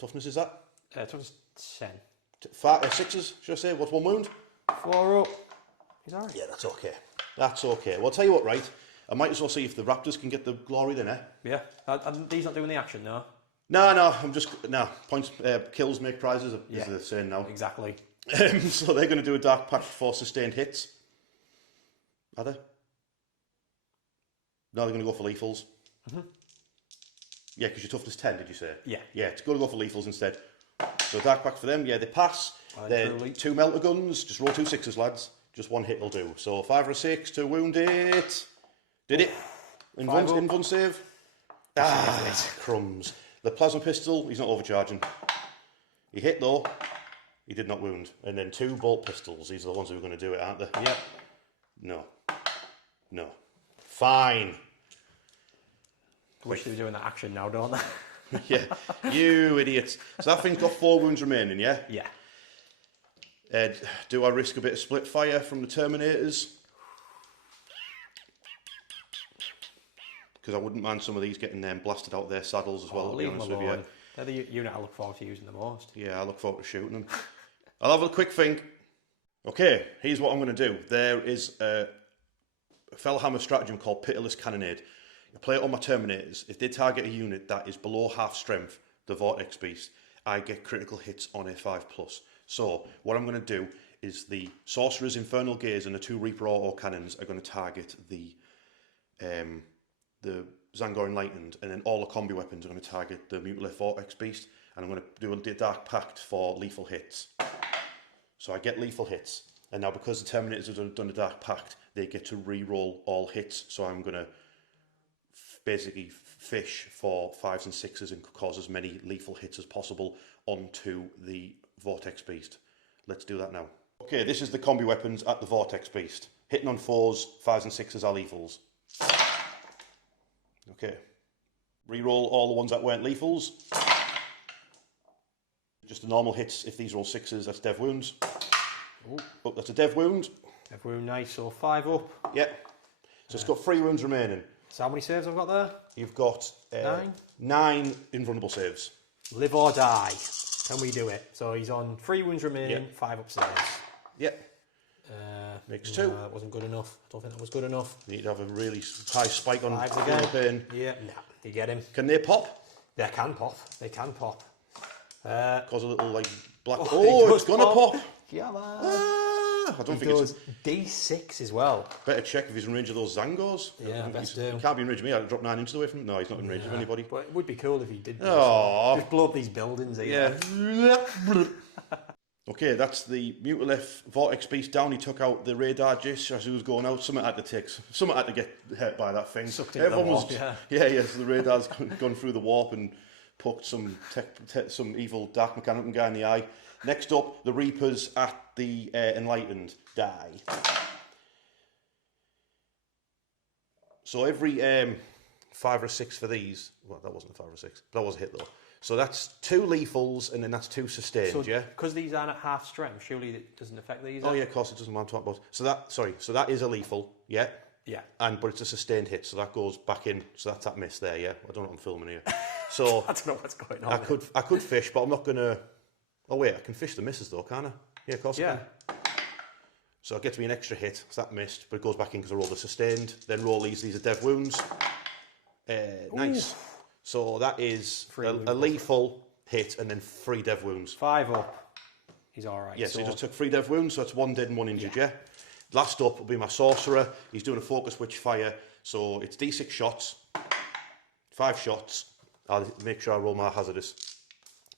toughness, is that? Toughness 10. 6s, should I say? What's 1 wound? 4 up. He's alright. Yeah, that's okay. That's okay. Well, I'll tell you what, right? I might as well see if the Raptors can get the glory then, eh? Yeah. And he's not doing the action, no? No, I'm just... No, points, kills make prizes, as they're saying now. Exactly. So they're going to do a Dark Pact for sustained hits. Are they? No, they're going to go for lethals. Mm-hmm. Yeah, because your toughness 10, did you say? Yeah. Yeah, it's going to go for lethals instead. So Dark Pact for them, yeah, they pass. They're 2 melter guns, just roll 2 6s, lads. Just 1 hit will do. So 5 or a 6 to wound it. Did it? Invuln save. Crumbs. The plasma pistol, he's not overcharging. He hit though. He did not wound. And then 2 bolt pistols. These are the ones who are going to do it, aren't they? Yep. No. Fine. Wish they were doing that action now, don't they? Yeah. You idiots. So that thing's got 4 wounds remaining, yeah? Yeah. Do I risk a bit of split fire from the Terminators? Because I wouldn't mind some of these getting blasted out their saddles as well, to be honest with you. They're the unit I look forward to using the most. Yeah, I look forward to shooting them. I'll have a quick think. Okay, here's what I'm going to do. There is a Fellhammer stratagem called Pitiless Cannonade. I play it on my Terminators. If they target a unit that is below half strength, the Vortex Beast, I get critical hits on a 5+. So, what I'm going to do is the Sorcerer's Infernal Gaze and the 2 Reaper Auto Cannons are going to target the Zangor Enlightened, and then all the combi weapons are going to target the Mutalith Vortex Beast, and I'm going to do a Dark Pact for lethal hits. So I get lethal hits, and now because the Terminators have done a Dark Pact, they get to re-roll all hits, so I'm going to basically fish for 5s and 6s and cause as many lethal hits as possible onto the Vortex Beast. Let's do that now. Okay, this is the combi weapons at the Vortex Beast. Hitting on 4s, 5s and 6s are lethals. Okay. Reroll all the ones that weren't lethals. Just the normal hits. If these roll 6s, that's dev wounds. Oh, that's a dev wound. Dev wound, nice. So 5 up. Yep. So it's got 3 wounds remaining. So how many saves I've got there? You've got 9 invulnerable saves. Live or die. Can we do it? So he's on 3 wounds remaining, 5 up saves. Yep. Makes 2. That wasn't good enough. I don't think that was good enough. You need to have a really high spike on 5s again. pain. Yeah, you get him. Can they pop? They can pop. They can pop. Cause a little like black. Oh, it's gonna pop. Yeah, man. I don't think it's D6 as well. Better check if he's in range of those Zangors. Yeah, best do. He can't be in range of me. I'd drop 9 inches away from him. No, he's not in range of anybody. But it would be cool if he did. Just blow up these buildings. Yeah. Okay, that's the Mutalith Vortex Beast down. He took out the radar dish as he was going out. Something had to get hit by that thing. Sucked into the warp, yeah. So the radar's gone through the warp and poked some evil dark mechanical guy in the eye. Next up, the Reapers at the Enlightened die. So every 5 or 6 for these. Well, that wasn't a 5 or 6. That was a hit though. So that's 2 lethals and then that's 2 sustained. So, yeah. Because these aren't at half strength, surely it doesn't affect these. Oh yeah, of course it doesn't. What I'm talking about. So that is a lethal. Yeah. Yeah. But it's a sustained hit, so that goes back in. So that's that miss there. Yeah. I don't know what I'm filming here. So I don't know what's going on. I could fish, but I'm not gonna. Oh wait, I can fish the misses though, can't I? Yeah, of course I can. So it gets me an extra hit, so that missed, but it goes back in because I rolled a sustained. Then roll these are dev wounds. Nice. So that is a lethal hit and then 3 dev wounds. 5 up. He's alright. Yeah, so he just took 3 dev wounds, so it's 1 dead and 1 injured, yeah? Last up will be my sorcerer. He's doing a focus witch fire, so it's D6 shots, 5 shots. I'll make sure I roll my hazardous.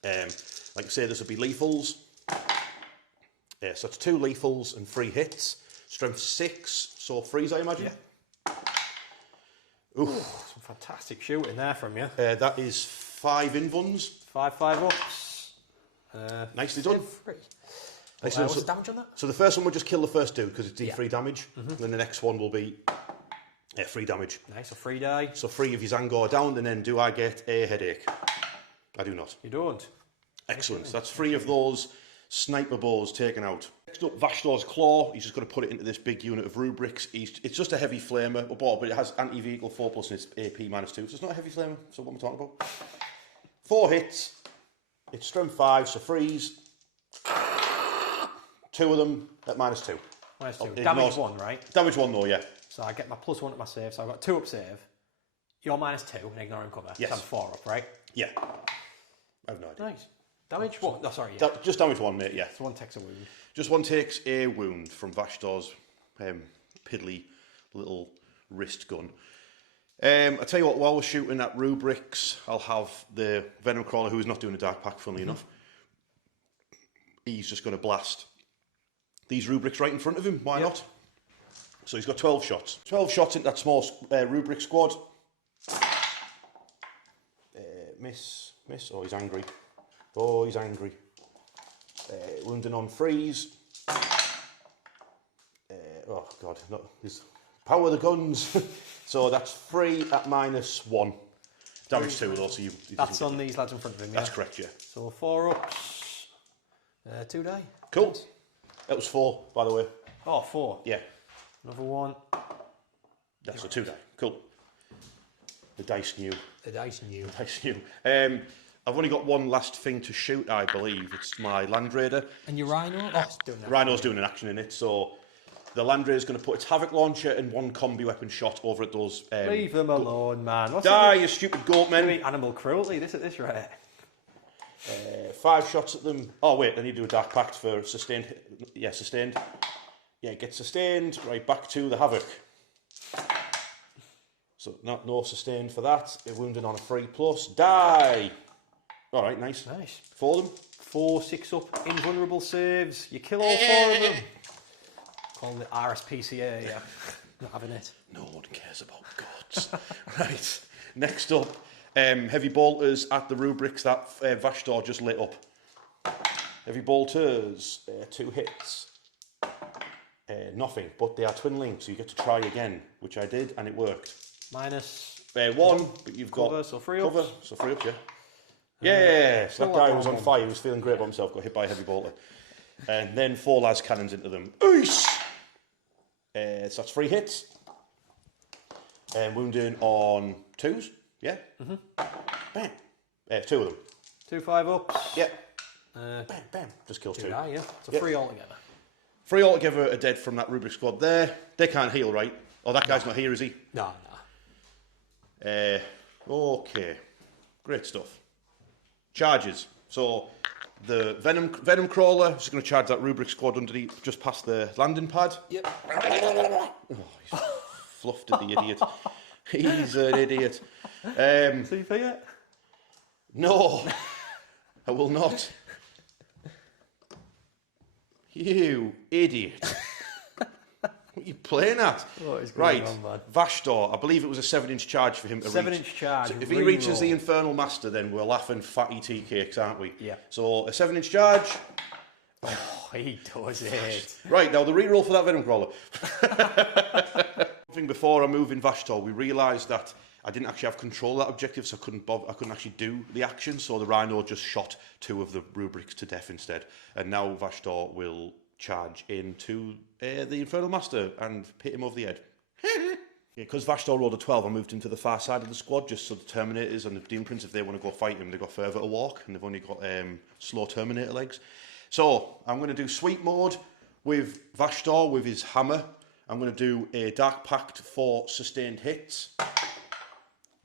Like I say, this will be lethals. So it's 2 lethals and 3 hits. Strength 6, so 3s, I imagine. Yeah. Oof. Some fantastic shooting there from you. That is 5 invuns. 5 ups. Nicely done. 3. What's the damage on that? So the first one will just kill the first dude because it's D3 damage. And then the next one will be 3 damage. Nice, a 3 die. So 3 of his Angor down, and then do I get a headache? I do not. You don't. Excellent. So that's 3 of those sniper bows taken out. Next up, Vashtor's Claw. He's just going to put it into this big unit of rubrics. It's just a heavy flamer, but it has anti-vehicle 4+ and it's AP -2, so it's not a heavy flamer. So what am I talking about? 4 hits. It's strength 5, so 3s. 2 of them at -2. -2. Damage 1, right? Damage 1 though, yeah. So I get my +1 at my save, so I've got 2 up save. You're -2 and ignoring cover. Yes. So I'm 4 up, right? Yeah. I have no idea. Nice. Damage 1? Oh, sorry, yeah. Just damage 1, mate, yeah. So 1 takes a wound. Just 1 takes a wound from Vashtor's piddly little wrist gun. I tell you what, while we're shooting at rubrics, I'll have the Venom Crawler, who's not doing a dark pack, funnily enough. He's just going to blast these rubrics right in front of him. Why not? So he's got 12 shots. 12 shots into that small rubric squad. Miss. Oh, he's angry. Oh, he's angry. Wounding on freeze. Oh, God. No, his power of the guns. So that's 3 at -1. Damage 2 though, so that's on these lads in front of him, yeah? That's correct, yeah. So 4 ups. 2 die. Cool. That was 4, by the way. Oh, 4. Yeah. Another 1. That's a 2 die. Cool. The dice knew. The dice knew. The dice knew. I've only got 1 last thing to shoot, I believe. It's my Land Raider. And your Rhino? Oh, it's doing that. Rhino's doing an action in it, so the Land Raider's going to put its Havoc Launcher and 1 combi weapon shot over at those... Leave them alone, man. What's Die, you stupid goat men. Animal cruelty, this at this rate. 5 shots at them. Oh, wait, I need to do a Dark Pact for sustained. Yeah, sustained. Yeah, get sustained. Right, back to the Havoc. So, no sustained for that. A wounded on a 3+. Die! All right, nice. Nice. 4 of them. 4 6-up invulnerable saves. You kill all 4 of them. Calling it RSPCA, yeah. Not having it. No one cares about gods. Right. Next up, heavy bolters at the rubrics that Vashtor just lit up. Heavy bolters, 2 hits. Nothing, but they are twin linked, so you get to try again, which I did, and it worked. -1, but you've got cover, so 3 cover, ups. So 3 ups, yeah. Yes, that guy was on fire. He was feeling great about himself. Got hit by a heavy bolter, and then 4 las cannons into them. Oish! So that's 3 hits. And wounding on 2s. Yeah. Bam. 2 of them. 2 5 ups. Yeah. Bam. Just kills 2. Yeah. So 3 altogether. 3 altogether are dead from that rubric squad there. They can't heal, right? Oh, that guy's not here, is he? No. Okay. Great stuff. Charges. So the Venom Crawler is going to charge that rubric squad underneath, just past the landing pad. Yep. Oh, he's fluffed it, the idiot. He's an idiot. So you pay it? No, I will not. You idiot. What are you playing at? What is going right, on, man? Vashdor, I believe it was a 7-inch charge for him to 7-inch charge. So if he reaches the Infernal Master, then we're laughing fatty tea cakes, aren't we? Yeah. So a 7-inch charge. Oh, he does it. Right, now the reroll for that Venom Crawler. Something before I move in Vashdor, we realised that I didn't actually have control of that objective, so I couldn't actually do the action, so the Rhino just shot 2 of the rubrics to death instead. And now Vashdor will charge into the Infernal Master and hit him over the head. Because Vashdor rolled a 12, I moved him to the far side of the squad, just so the Terminators and the Demon Prince, if they want to go fight him, they've got further to walk, and they've only got slow Terminator legs. So, I'm going to do Sweep Mode with Vashdor with his hammer. I'm going to do a Dark Pact for sustained hits,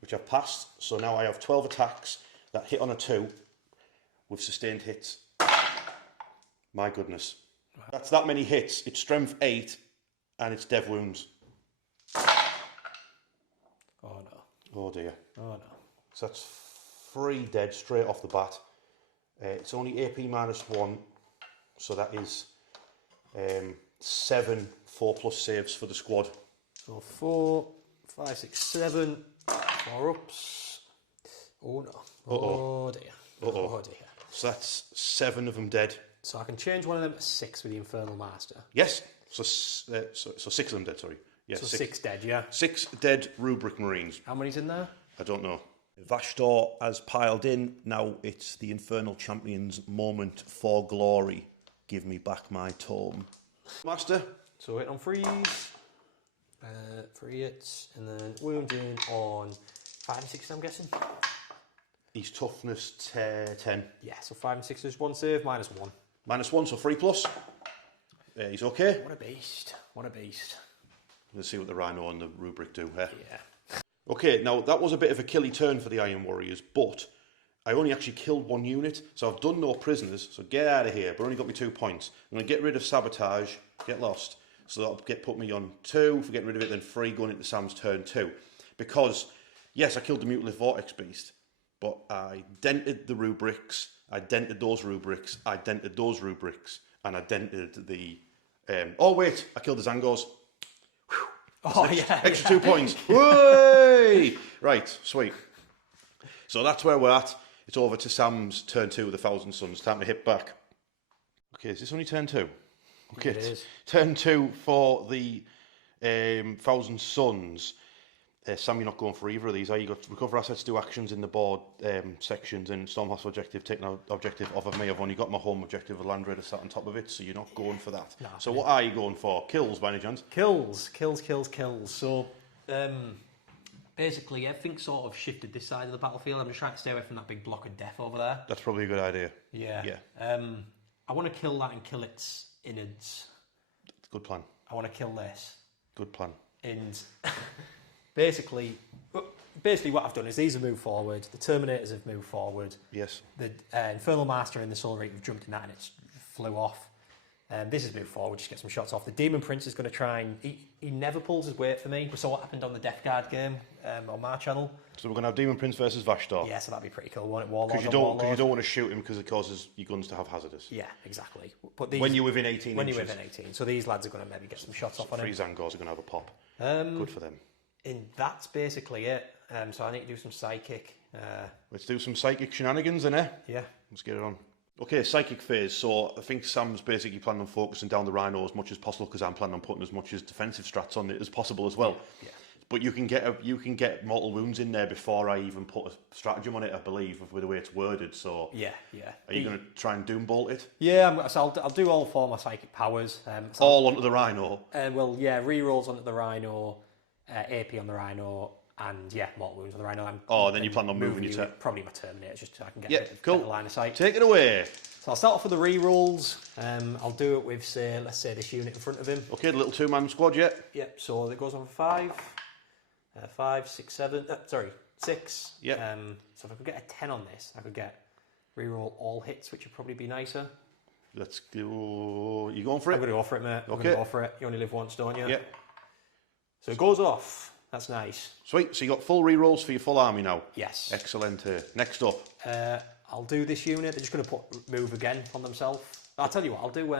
which I've passed. So now I have 12 attacks that hit on a 2 with sustained hits. My goodness. That's that many hits. It's strength 8 and it's dev wounds. Oh no. Oh dear. Oh no. So that's 3 dead straight off the bat. It's only AP -1, so that is 7 4+ saves for the squad. So 4, 5, 6, 7, 4 ups. Oh no. Oh dear. Oh dear. So that's 7 of them dead. So I can change one of them to 6 with the Infernal Master. Yes. So 6 of them dead, sorry. Yeah, so 6 dead, yeah. 6 dead Rubric Marines. How many's in there? I don't know. Vashdor has piled in. Now it's the Infernal Champion's moment for glory. Give me back my tome. Master. So hit on freeze. 3 hits. And then wounding on 5 and 6, I'm guessing. He's toughness 10. Yeah, so 5 and 6 is 1 save, -1. -1, so 3+. He's okay. What a beast. What a beast. Let's see what the Rhino and the Rubric do here. Yeah. Okay, now that was a bit of a killy turn for the Iron Warriors, but I only actually killed 1 unit, so I've done no prisoners, so get out of here, but only got me 2 points. I'm going to get rid of Sabotage, get lost, so that'll put me on 2 for getting rid of it, then 3 going into Sam's turn 2. Because, yes, I killed the Mutilith Vortex Beast, but I dented the Rubrics, I dented those Rubrics, I dented those Rubrics, and I dented the... oh wait, I killed the Zangors. Whew. Oh, Extra 2 points. Way! Right, sweet. So that's where we're at. It's over to Sam's turn 2 with 1,000 Suns. Time to hit back. Okay, is this only turn 2? Okay, it is. Turn 2 for the 1,000 Suns. Sam, you're not going for either of these, are you? Got to recover assets, do actions in the board sections, and Storm Hostile objective, take an objective off of me. I've only got my home objective of Land Raider sat on top of it, so you're not going for that. No, so what are you going for? Kills, by any chance? Kills. So, basically, everything sort of shifted this side of the battlefield. I'm just trying to stay away from that big block of death over there. That's probably a good idea. Yeah. Yeah. I want to kill that and kill its innards. Good plan. I want to kill this. Good plan. And basically what I've done is these have moved forward, the Terminators have moved forward. Yes. The Infernal Master and the Soul Reap have jumped in that and it flew off. This has moved forward, just get some shots off. The Demon Prince is going to try and... He never pulls his weight for me. We saw what happened on the Death Guard game on my channel. So we're going to have Demon Prince versus Vashdor. Yeah, so that'd be pretty cool, won't it? Warlord. Because you don't want to shoot him because it causes your guns to have hazardous. Yeah, exactly. But these, when you're within 18 when inches. When you're within 18. So these lads are going to maybe get some shots off on him. 3 Zangors are going to have a pop. Good for them. And that's basically it. So I need to do some psychic. Let's do some psychic shenanigans then, eh? Yeah. Let's get it on. Okay, psychic phase. So I think Sam's basically planning on focusing down the Rhino as much as possible because I'm planning on putting as much as defensive strats on it as possible as well. Yeah. But you can get mortal wounds in there before I even put a stratagem on it, I believe, with the way it's worded. So yeah. Are you going to try and doom bolt it? Yeah, so I'll do all 4 of my psychic powers. All onto the Rhino. Well, yeah, rerolls onto the Rhino, AP on the Rhino, and yeah, mortal wounds on the Rhino. Then you plan on moving your probably my Terminators just so I can get a bit of line of sight. Take it away. So I'll start off with the rerolls. I'll do it with let's say this unit in front of him. Okay, the little 2-man squad, yeah. Yep. So it goes on for 5. 5, 6, 7. 6. Yeah. So if I could get a 10 on this, I could get reroll all hits, which would probably be nicer. Let's go. You going for it? I'm going to go for it, mate. I'm going to go for it. You only live once, don't you? Yeah. So it goes off. That's nice. Sweet. So you got full rerolls for your full army now. Yes. Excellent. Next up. I'll do this unit. They're just going to move again on themselves. I'll tell you what. I'll do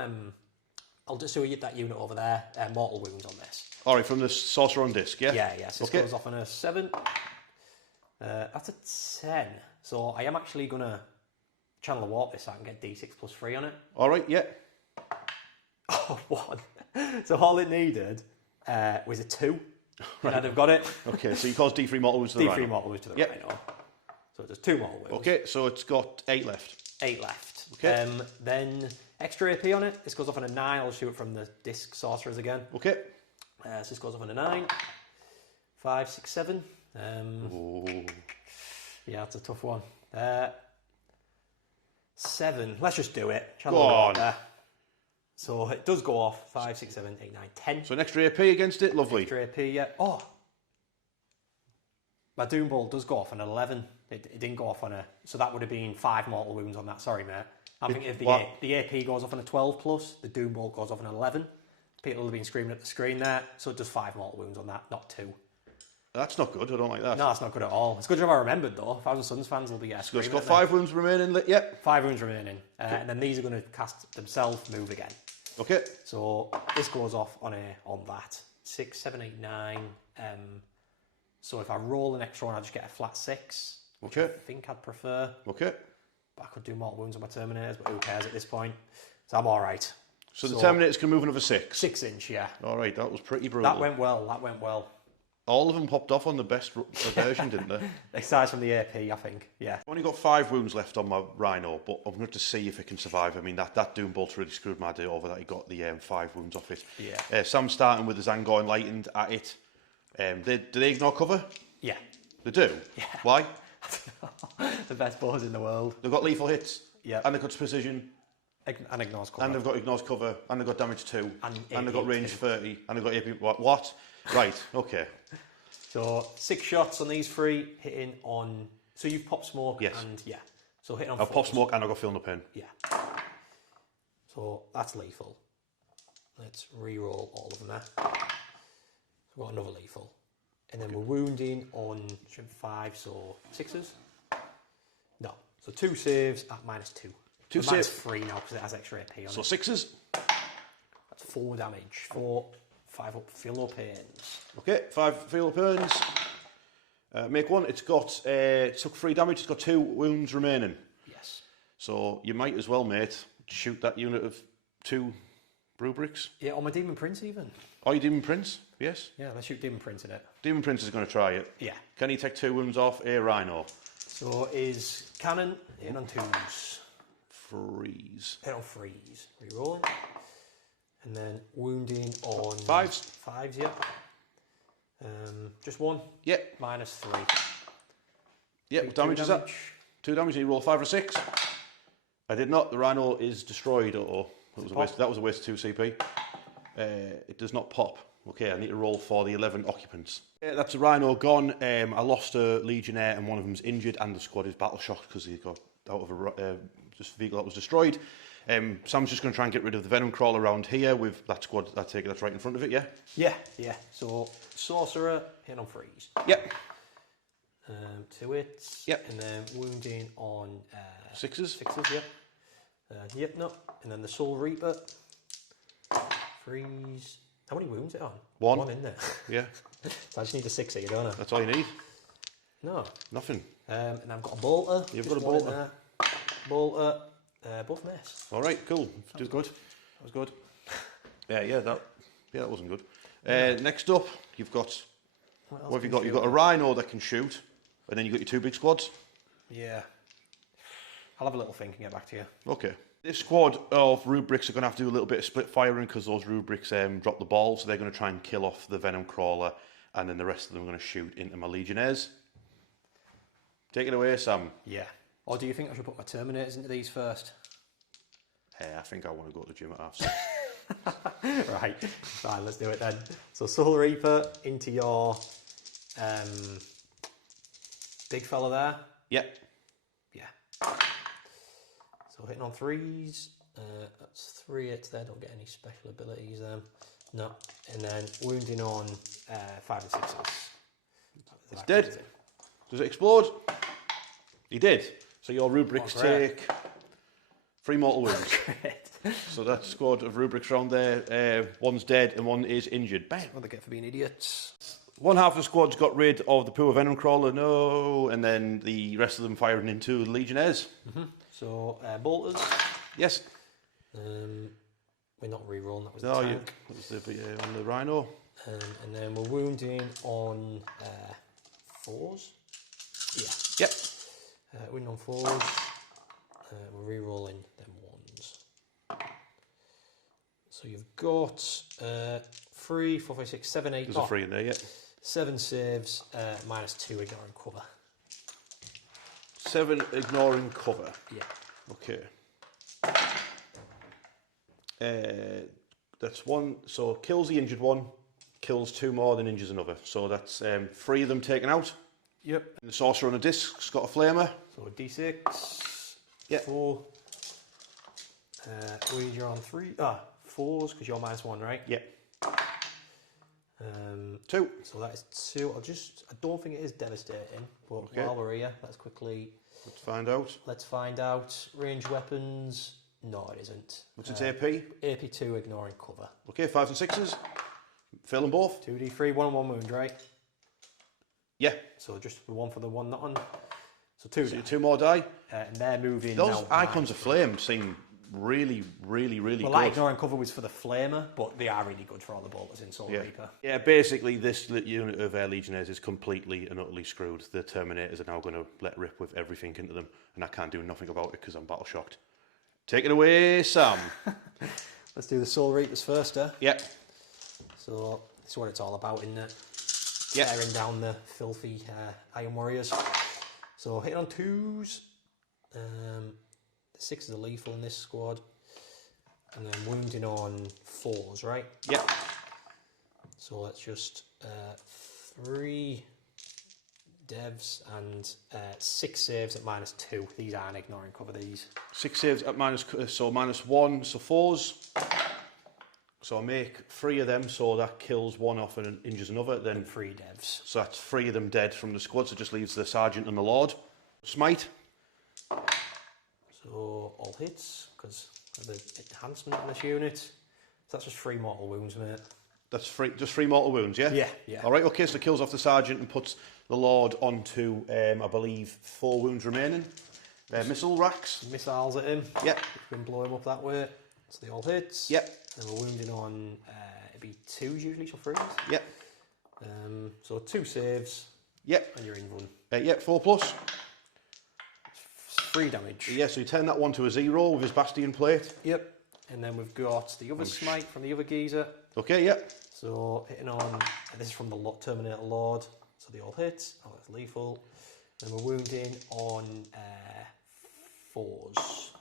I'll just do that unit over there. Mortal wounds on this. All right, from the sorcerer on disc, yeah? Yeah. So this goes off on a 7. That's a 10. So I am actually going to channel the warp this so I can get D6 plus 3 on it. All right, yeah. Oh, 1. So all it needed was a 2. Right. And I'd have got it. Okay, so you cause D3 mortal wounds to the D3 rhino. mortal wounds to the rhino. So there's 2 mortal wounds. Okay, so it's got 8 left. 8 left. Okay. Then extra AP on it. This goes off on a 9. I'll shoot it from the disc sorcerers again. Okay. So this goes off on a 9. 5, 6, 7. Yeah, that's a tough one. 7. Let's just do it. Go on. So it does go off. 5, 6, 7, 8, 9, 10. So an extra AP against it, lovely. Extra AP, yeah. Oh! My Doom Bolt does go off on an 11. It didn't go off on a... So that would have been 5 mortal wounds on that. Sorry, mate. I'm thinking if the AP goes off on a 12 plus, the Doom Bolt goes off on an 11. People have been screaming at the screen there. So it does 5 mortal wounds on that, not 2. That's not good. I don't like that. No, that's not good at all. It's a good job I remembered, though. Thousand Suns fans will be So it's got 5 wounds remaining. Yep. 5 wounds remaining. And then these are going to cast themselves, move again. Okay. So this goes off on that. 6, 7, 8, 9. So if I roll an extra one, I just get a flat 6. Which I think I'd prefer. Okay. But I could do mortal wounds on my Terminators, but who cares at this point? So I'm all right. So the Terminators can move another 6. 6 inch, yeah. All right, that was pretty brutal. That went well. All of them popped off on the best version, didn't they? Aside from the AP, I think, yeah. I've only got 5 wounds left on my Rhino, but I'm going to see if it can survive. I mean, that Doom Bolt really screwed my day over that he got the 5 wounds off it. Yeah. Sam's starting with the Zangor Enlightened at it. Do they ignore cover? Yeah. They do? Yeah. Why? The best bows in the world. They've got lethal hits. Yeah. And they've got precision. And ignores cover. And they've got ignores cover. And they've got damage 2. And they've got range 2. 30. And they've got AP... What? Right, okay. So 6 shots on these 3, hitting on... So you've popped smoke and... Yeah. So hitting on... I've popped smoke and I've got filling up in. Yeah. So that's lethal. Let's re-roll all of them there. So we've got another lethal. And then we're wounding on 5, so 6s? No. So 2 saves at -2. 2 saves. saves. -3 now because it has extra AP on So it. 6s. That's 4 damage. 4, 5 up, feel no pains. Okay, 5 field burns. Make 1. It's got it took 3 damage. It's got 2 wounds remaining. Yes. So you might as well, mate, shoot that unit of 2 rubrics. Yeah, on my Demon Prince even. Oh, you Demon Prince? Yes. Yeah, let's shoot Demon Prince in it. Demon Prince is going to try it. Yeah. Can he take 2 wounds off a Rhino? So is cannon in on 2s. Freeze. Hit on 3s. Rerolling. And then wounding on 5s. 5s, yeah. Just 1. Yep. -3. Yep. What damage is that? 2 damage. And you roll 5 or 6. I did not. The Rhino is destroyed. That was a waste of 2 CP. It does not pop. Okay, I need to roll for the 11 occupants. That's a Rhino gone. I lost a Legionnaire and one of them's injured, and the squad is battle shocked because he got out of a vehicle that was destroyed. Sam's just going to try and get rid of the Venom Crawler around here with that squad. That's right in front of it, yeah? Yeah. So Sorcerer hitting on 3s. Yep. 2 hits. Yep. And then wounding on 6s. 6s, yeah. Yep, no. And then the Soul Reaper. 3s. How many wounds is it on? 1. 1 in there. Yeah. So I just need a 6 here, don't I? That's all you need. No. Nothing. And I've got a Bolter. You've got a Bolter. Bolter. Both miss. All right, cool. That was good. That was good. That wasn't good. Next up, you've got... What have you got? You've got a Rhino that can shoot, and then you've got your 2 big squads. Yeah. I'll have a little think and get back to you. Okay. This squad of rubrics are going to have to do a little bit of split firing because those rubrics drop the ball, so they're going to try and kill off the Venom Crawler, and then the rest of them are going to shoot into my Legionnaires. Take it away, Sam. Yeah. Or do you think I should put my Terminators into these first? Hey, I think I want to go to the gym at half. Right. Fine, let's do it then. So Soul Reaper into your big fella there. Yep. Yeah. So hitting on 3s. That's 3 hits there. Don't get any special abilities then. No. And then wounding on 5 and 6s. It's dead. Does it explode? He did. So your rubrics take 3 mortal wounds. Great. So that squad of rubrics around there. One's dead and one is injured. Bang. What they get for being idiots. One half of the squad's got rid of the poor venom crawler, no, and then the rest of them firing into the legionnaires. So bolters. Yes. We're not re-rolling. That was No, the tank. that was on the rhino. And then we're wounding on 4s. Yeah. Yep. Wounding on 4s. We're re-rolling them 1s. So you've got 3, 4, 5, 6, 7, 8. There's a 3 in there, yeah. 7 saves, -2 ignoring cover. 7 ignoring cover. Yeah. Okay. That's 1. So kills the injured one, kills 2 more than injures another. So that's 3 of them taken out. Yep. And the sorcerer on a disc's got a flamer. So a d6. Yeah. 4. You're on 3. 4s because you're -1, right? Yeah. 2. So that is 2. I don't think it is devastating, but Okay. while we're here, let's find out. find out. Ranged weapons. No, it isn't. What's its AP? AP2 ignoring cover. Okay, 5s and 6s. Fill them both. 2d3, 1 and 1 wound, right? Yeah. So just the 1 for the 1 not on. So 2. So 2 more die. And they're moving. Those now icons of flame seem really, really, really Well, good. that ignoring cover was for the flamer, but they are really good for all the bolters in Soul Reaper. Yeah, basically this unit of Air Legionnaires is completely and utterly screwed. The Terminators are now going to let rip with everything into them, and I can't do nothing about it because I'm battle shocked. Take it away, Sam. Let's do the Soul Reapers first, eh? Yeah. So, this is what it's all about, isn't it? Yeah. Tearing down the filthy Iron Warriors. So, hitting on 2s. The 6s are lethal in this squad. And then wounding on 4s, right? Yeah. So, let's just 3 devs and 6 saves at -2. These aren't ignoring cover, these. 6 saves at -1, so 4s. So I make 3 of them, so that kills 1 off and injures another. Then 3 devs. So that's 3 of them dead from the squad, so it just leaves the sergeant and the lord. Smite. So all hits, because of the enhancement in this unit. So that's just 3 mortal wounds, mate. That's just 3 mortal wounds, yeah? Yeah. All right, okay, so it kills off the sergeant and puts the lord onto, I believe, 4 wounds remaining. Missile racks. Missiles at him. Yep. We can blow him up that way. So they all hits. Yep. And we're wounding on, it'd be 2s usually, so 3s. Yep. So 2 saves. Yep. And you're in one. Yep, 4+. 3 damage. Yeah, so you turn that one to a 0 with his Bastion plate. Yep. And then we've got the other smite from the other geezer. Okay, yep. So hitting on, this is from the Terminator Lord. So they all hit. Oh, that's lethal. And we're wounding on 4s.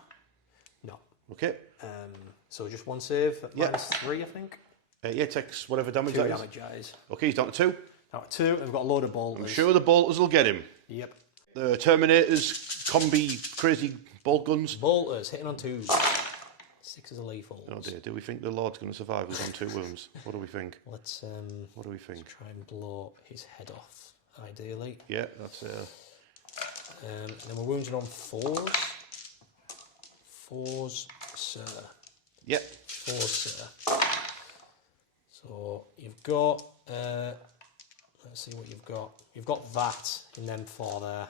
No. Okay. So just 1 save at -3, I think. Yeah, takes whatever damage 2 that is. damage, guys. Okay, he's down to 2. Now at 2, and we've got a load of bolters. I'm sure the bolters will get him. Yep. The Terminators, combi, crazy bolt guns. Bolters hitting on 2s. 6s are lethal. Oh dear, do we think the Lord's going to survive with on 2 wounds? What do we think? Let's What do we think? try and blow his head off, ideally. Yeah, that's And then we're wounded on 4s. 4s, sir. Yep. 4s, sir. So you've got, let's see what you've got. You've got that in them 4 there.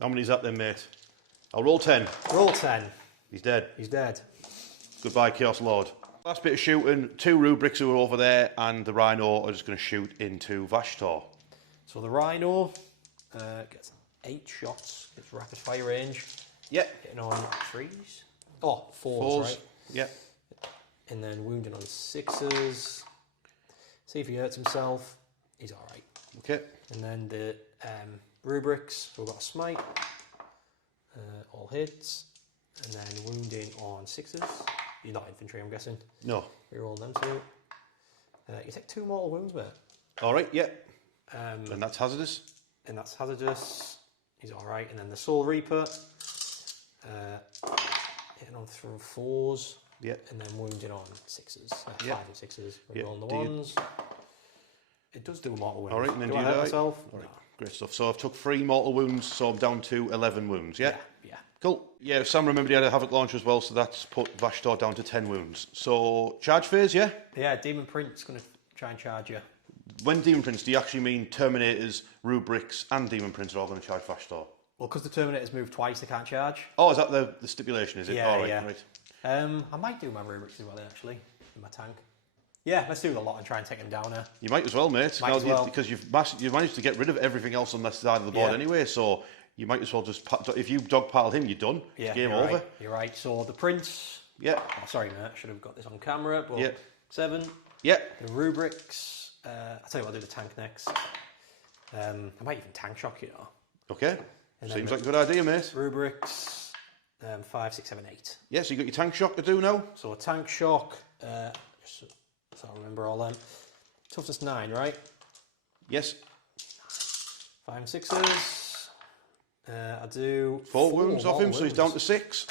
How many's that then, mate? I'll roll 10. Roll 10. He's dead. He's dead. Goodbye, Chaos Lord. Last bit of shooting, 2 rubrics who are over there, and the Rhino are just going to shoot into Vashtor. So the Rhino gets 8 shots. It's rapid fire range. Yep. Hitting on 3s. Oh, 4s, right? Yep. And then wounding on 6s. See if he hurts himself. He's all right. Okay. And then the rubrics. We've got a smite. All hits. And then wounding on 6s. You're not infantry, I'm guessing. No. Reroll them 2. You take 2 mortal wounds, mate. All right, yep. And And that's hazardous. that's hazardous. He's all right. And then the Soul Reaper. Hitting on through 4s. Yep. And then wounding on 6s. 5 Yep. and 6s. Yep. Rolling the Do you- 1s. It does do mortal wounds. All right, and then do do I you hurt die? myself? All right, No. great stuff. So I've took 3 mortal wounds, so I'm down to 11 wounds, yeah? Yeah. Cool. Yeah, Sam remembered he had a Havoc launcher as well, so that's put Vashtor down to 10 wounds. So, charge phase, yeah? Yeah, Demon Prince going to try and charge you. When Demon Prince, do you actually mean Terminators, Rubrics, and Demon Prince are all going to charge Vashtor? Well, because the Terminators move twice, they can't charge. Oh, is that the stipulation, is it? Yeah, all right, yeah. Right. I might do my Rubrics as well, actually, in my tank. Yeah, let's do the lot and try and take him down here. You might as well, mate. Might as well. Because you've managed to get rid of everything else on this side of the board anyway, so you might as well just... If you dogpile him, you're done. Yeah, it's game you're over. Right. You're right. So the Prince... Yeah. Oh, sorry, mate. I should have got this on camera, but 7. Yeah. The Rubrics... I'll tell you what, I'll do the tank next. I might even tank shock, you know. Okay. And Seems like a good idea, mate. Rubrics... 5, 6, 7, 8. Yeah, so you got your tank shock to do now? So a tank shock... just so I remember all them. Toughness 9, right? Yes. 5 and 6s. I do 4 wounds off him, so he's down to 6.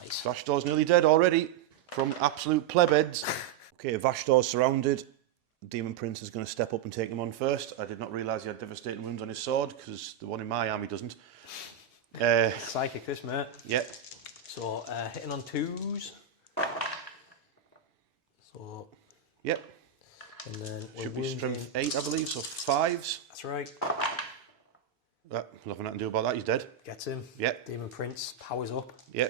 Nice. Vashtor's nearly dead already from absolute plebeds. Okay, Vashtor's surrounded. Demon Prince is going to step up and take him on first. I did not realise he had devastating wounds on his sword, because the one in my army doesn't. Psychic this, mate. Yeah. So, hitting on 2s. So... Yep. And then should be strength 8, I believe, so 5s. That's right. Nothing I can do about that, he's dead. Gets him. Yeah. Demon Prince powers up. Yeah.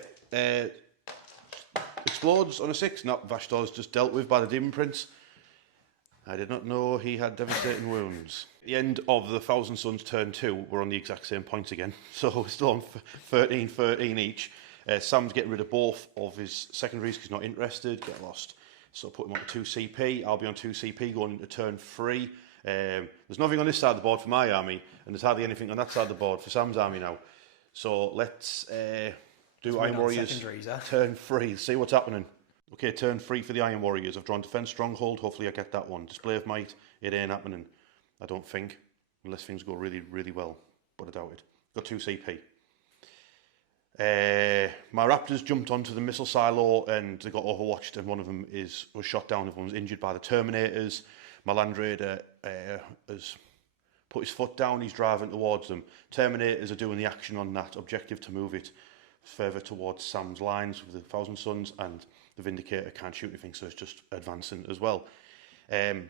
Explodes on a 6. No, Vashtor's just dealt with by the Demon Prince. I did not know he had devastating wounds. At the end of the Thousand Suns turn 2, we're on the exact same points again. So we're still on 13 each. Sam's getting rid of both of his secondaries because he's not interested. Get lost. So put him on 2 CP. I'll be on 2 CP going into turn 3. There's nothing on this side of the board for my army, and there's hardly anything on that side of the board for Sam's army now. So let's do Iron Warriors turn 3. See what's happening. Okay, turn 3 for the Iron Warriors. I've drawn Defence Stronghold. Hopefully I get that one. Display of Might. It ain't happening, I don't think, unless things go really, really well. But I doubt it. Got 2 CP. My Raptors jumped onto the missile silo and they got overwatched, and one of them was shot down. Everyone's injured by the Terminators. My Land Raider has put his foot down. He's driving towards them. Terminators are doing the action on that objective to move it further towards Sam's lines with the Thousand Suns, and the Vindicator can't shoot anything, so it's just advancing as well.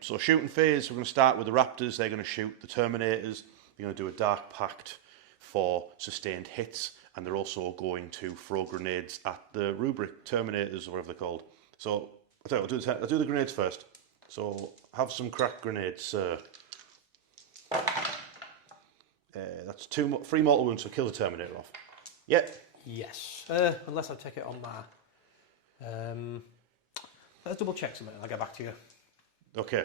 So shooting phase, we're going to start with the Raptors. They're going to shoot the Terminators. They're going to do a Dark Pact for sustained hits, and they're also going to throw grenades at the Rubric Terminators, or whatever they're called. So I'll do the grenades first. So have some crack grenades, sir. That's 3 mortal wounds, so kill the Terminator off. Yep. Yes. Unless I take it on my... let's double check something. I'll get back to you. Okay.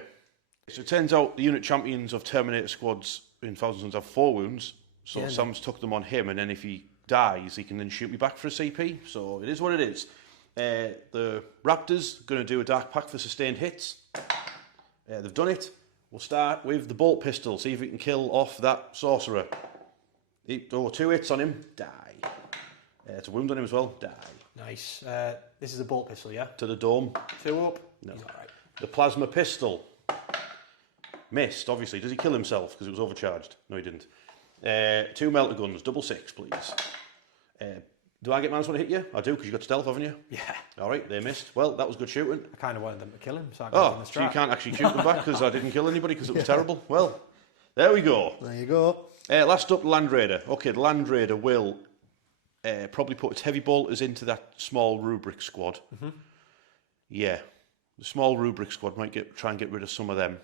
So it turns out the unit champions of Terminator squads in Thousand Suns have 4 wounds. So Sam's took them on him, and then if he dies, he can then shoot me back for a CP. So it is what it is. The Raptors are going to do a Dark Pact for sustained hits. They've done it. We'll start with the bolt pistol. See if we can kill off that sorcerer. 2 hits on him. Die. It's a wound on him as well. Die. Nice. This is a bolt pistol, yeah? To the dome. 2 up. No. He's all right. The plasma pistol. Missed, obviously. Does he kill himself because it was overcharged? No, he didn't. 2 melter guns. Double 6, please. Do I get -1 to hit you? I do, because you got stealth, haven't you? Yeah. All right, they missed. Well, that was good shooting. I kind of wanted them to kill him, so I got him in the So you strat. can't actually shoot them back because I didn't kill anybody because it was terrible. Well, there we go. There you go. Last up, Land Raider. Okay, the Land Raider will probably put its heavy bolters into that small Rubric squad. Mm-hmm. Yeah, the small Rubric squad might try and get rid of some of them.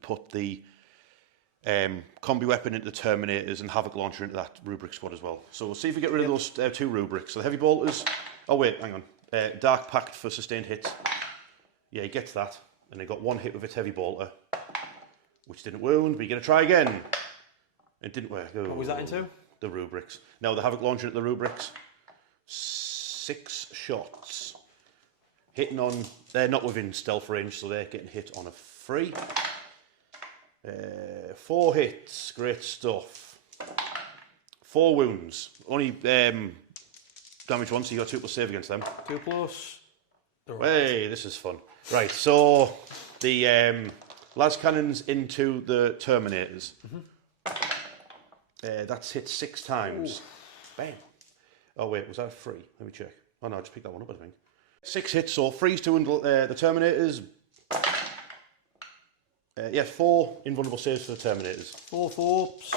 Put the combi weapon into the Terminators and Havoc launcher into that Rubric squad as well. So we'll see if we get rid of those 2 Rubrics. So the heavy bolters. Oh wait, hang on. Dark Pact for sustained hits. Yeah, he gets that, and he got 1 hit with its heavy bolter, which didn't wound. But you're gonna try again. It didn't work. What was that into? The Rubrics. Now the Havoc launcher into the Rubrics. 6 shots. Hitting on. They're not within stealth range, so they're getting hit on a 3. 4 hits, great stuff. 4 wounds. Only damage once, so you got 2+ save against them. 2+. Hey, this is fun. Right, so the las cannons into the Terminators. Mm-hmm. That's hit 6 times. Ooh. Bang. Oh wait, was that a 3? Let me check. Oh no, I just picked that one up, I think. 6 hits, so 3's to the Terminators. Yeah, 4 invulnerable saves for the Terminators. 4 thorps.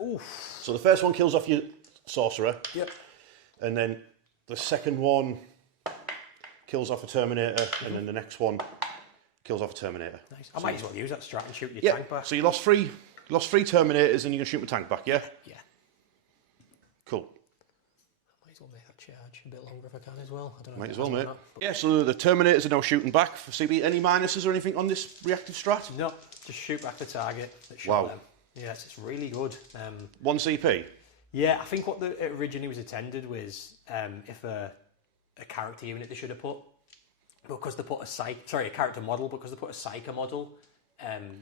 Oof. So the first one kills off your sorcerer. Yep. And then the second one kills off a Terminator, and then the next one kills off a Terminator. Nice. I might as well use that strat and shoot your tank back. So you lost three Terminators, and you can shoot my tank back. Yeah. Yeah. Cool. I might as well make that charge a bit longer if I can as well. I don't know. Might as well, mate. Yeah. So the Terminators are now shooting back for CB. Any minuses or anything on this reactive strat? No, just shoot back the target that shot them. Yes, it's really good. 1 CP. Yeah, I think what it originally was intended was if a character unit they should have put, because they put a character model, because they put a psyker model,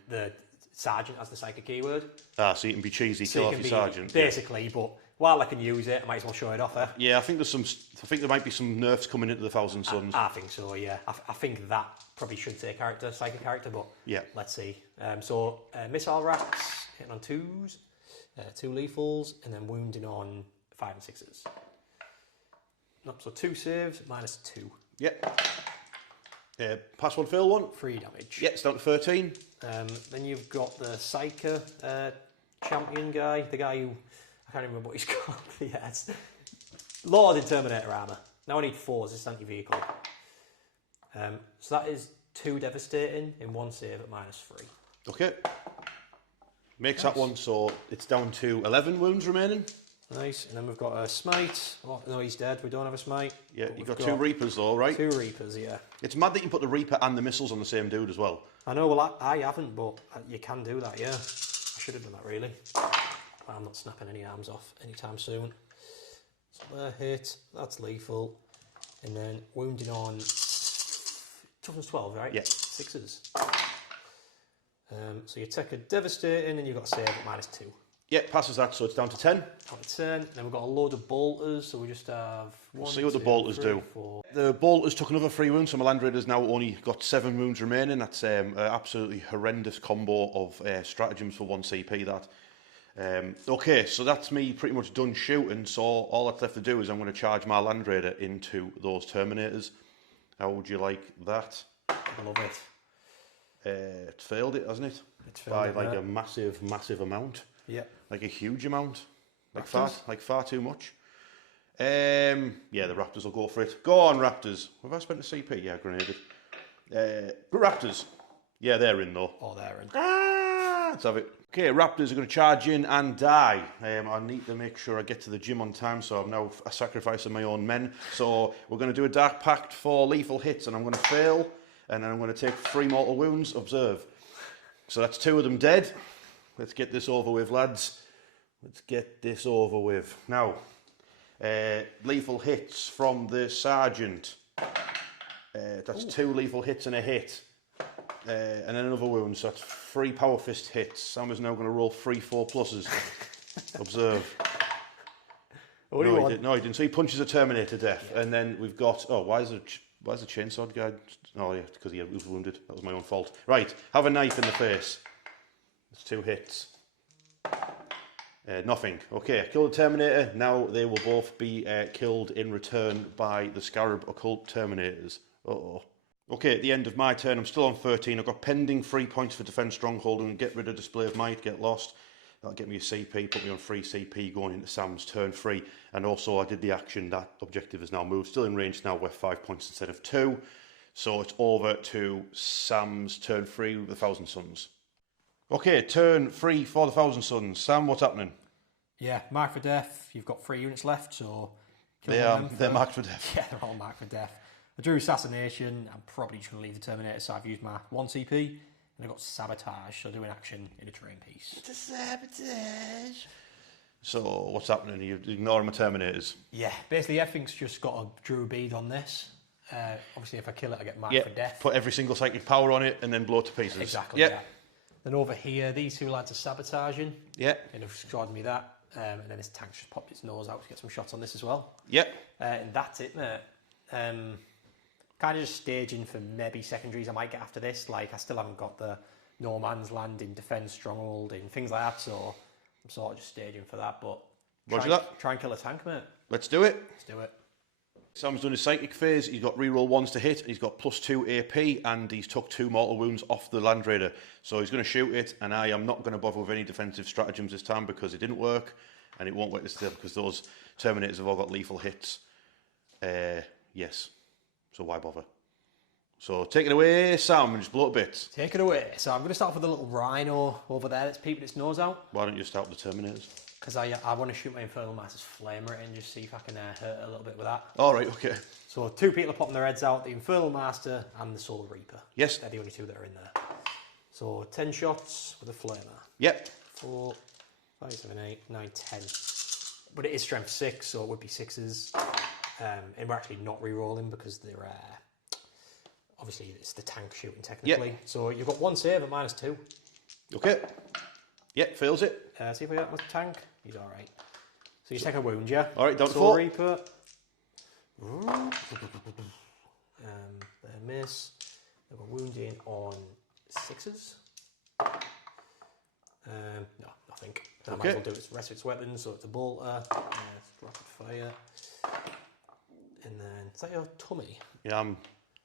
the sergeant has the psyker keyword. Ah, so you can be cheesy, kill off your sergeant. Basically, but while I can use it, I might as well show it off. Yeah, I think there might be some nerfs coming into the Thousand Suns. I think so. Yeah, I think that probably should say psyker character, but yeah, let's see. Missile racks hitting on 2s, 2 lethals, and then wounding on 5 and 6s. Nope, so 2 saves, -2. Yep. Pass 1, fail 1. 3 damage. Yeah, it's down to 13. Then you've got the psyker champion guy, the guy who, I can't remember what he's called. Yes. Lord in Terminator armour. Now I need 4s, it's anti-vehicle. So that is 2 devastating in 1 save at -3. Okay. Makes that one, so it's down to 11 wounds remaining. Nice, and then we've got a smite. Oh, no, he's dead. We don't have a smite. Yeah, you've got 2 Reapers though, right? 2 Reapers, yeah. It's mad that you put the Reaper and the missiles on the same dude as well. I know, well, I haven't, but you can do that, yeah. I should have done that, really. I'm not snapping any arms off anytime soon. So they're hit, that's lethal. And then wounding on toughness 12, right? Yeah. 6s. So you take a devastating and you've got a save at -2. Yeah, passes that, so it's down to 10. Down to 10. Then we've got a load of bolters, so we just have 1, We'll see what the bolters 3, do. 4. The bolters took another 3 wounds, so my Land Raider's now only got 7 wounds remaining. That's an absolutely horrendous combo of stratagems for 1 CP, that. Okay, so that's me pretty much done shooting, so all that's left to do is I'm going to charge my Land Raider into those Terminators. How would you like that? I love it. It's failed it, hasn't it? It's failed by like a massive, massive amount. Yeah. Like a huge amount. Like far too much. Yeah, the Raptors will go for it. Go on, Raptors. Have I spent a CP? Yeah, grenaded. Raptors. Yeah, they're in though. Oh, they're in. Let's have it. Okay, Raptors are going to charge in and die. I need to make sure I get to the gym on time, so I'm now sacrificing my own men. So we're going to do a Dark Pact for lethal hits, and I'm going to fail, and then I'm going to take 3 mortal wounds. Observe. So that's 2 of them dead. Let's get this over with, lads. Let's get this over with. Now, lethal hits from the Sergeant. That's 2 lethal hits and a hit. And then another wound, so that's 3 Power Fist hits. Sam is now going to roll 3 4+. Observe. No, he didn't. So he punches a Terminator to death. Yeah. And then we've got... Oh, why is the chainsaw guy... Oh, yeah, because he was wounded. That was my own fault. Right, have a knife in the face. That's 2 hits. Nothing. Okay, kill the Terminator. Now they will both be killed in return by the Scarab Occult Terminators. Uh-oh. Okay, at the end of my turn, I'm still on 13. I've got pending 3 points for Defence Stronghold and get rid of Display of Might, get lost. That'll get me a CP, put me on 3 CP going into Sam's turn 3. And also I did the action, that objective is now moved. Still in range now, worth 5 points instead of 2. So it's over to Sam's turn 3 with the Thousand Suns. Okay, turn 3 for the Thousand Suns. Sam, what's happening? Yeah, marked for death. You've got 3 units left, so... They're marked for death. Yeah, they're all marked for death. I drew Assassination. I'm probably just going to leave the Terminator, so I've used my 1 CP. And I've got Sabotage, so do an action in a terrain piece. It's a sabotage. So, what's happening? You're ignoring my Terminators? Yeah, basically everything's just got a Drew bead on this. Obviously, if I kill it, I get marked for death. Put every single psychic power on it and then blow it to pieces. Exactly, yeah. Then over here, these 2 lads are sabotaging. Yeah. And have showed me that. And then this tank's just popped its nose out to get some shots on this as well. Yep. And that's it, mate. Kind of just staging for maybe secondaries I might get after this. Like, I still haven't got the No Man's Land in Defence Stronghold and things like that, so I'm sort of just staging for that. But Roger that. Try and kill a tank, mate. Let's do it. Let's do it. Sam's done his psychic phase. He's got reroll 1s to hit. He's got +2 AP, and he's took 2 mortal wounds off the Land Raider. So he's going to shoot it, and I am not going to bother with any defensive stratagems this time because it didn't work, and it won't work this time because those Terminators have all got lethal hits. Yes. So why bother? So take it away, Sam, and just blow it a bit. Take it away. So I'm going to start off with a little rhino over there that's peeping its nose out. Why don't you start with the Terminators? Because I want to shoot my Infernal Master's Flamer and just see if I can hurt a little bit with that. All right, okay. So 2 people are popping their heads out, the Infernal Master and the Soul Reaper. Yes. They're the only 2 that are in there. So 10 shots with a Flamer. Yep. 4, 5, 7, 8, 9, 10. But it is strength 6, so it would be 6s. And we're actually not re-rolling because they're... obviously, it's the tank shooting technically. Yep. So you've got 1 save at -2. Okay. Yep, fails it. See if we got my tank. He's all right. So you take a wound, yeah? All right, down to Soul 4. Reaper. They miss. They were wounding on 6s. No, nothing. I might as well do its rest of its weapons. So it's a bolter. It's rapid fire. And then, is that your tummy? Yeah, I'm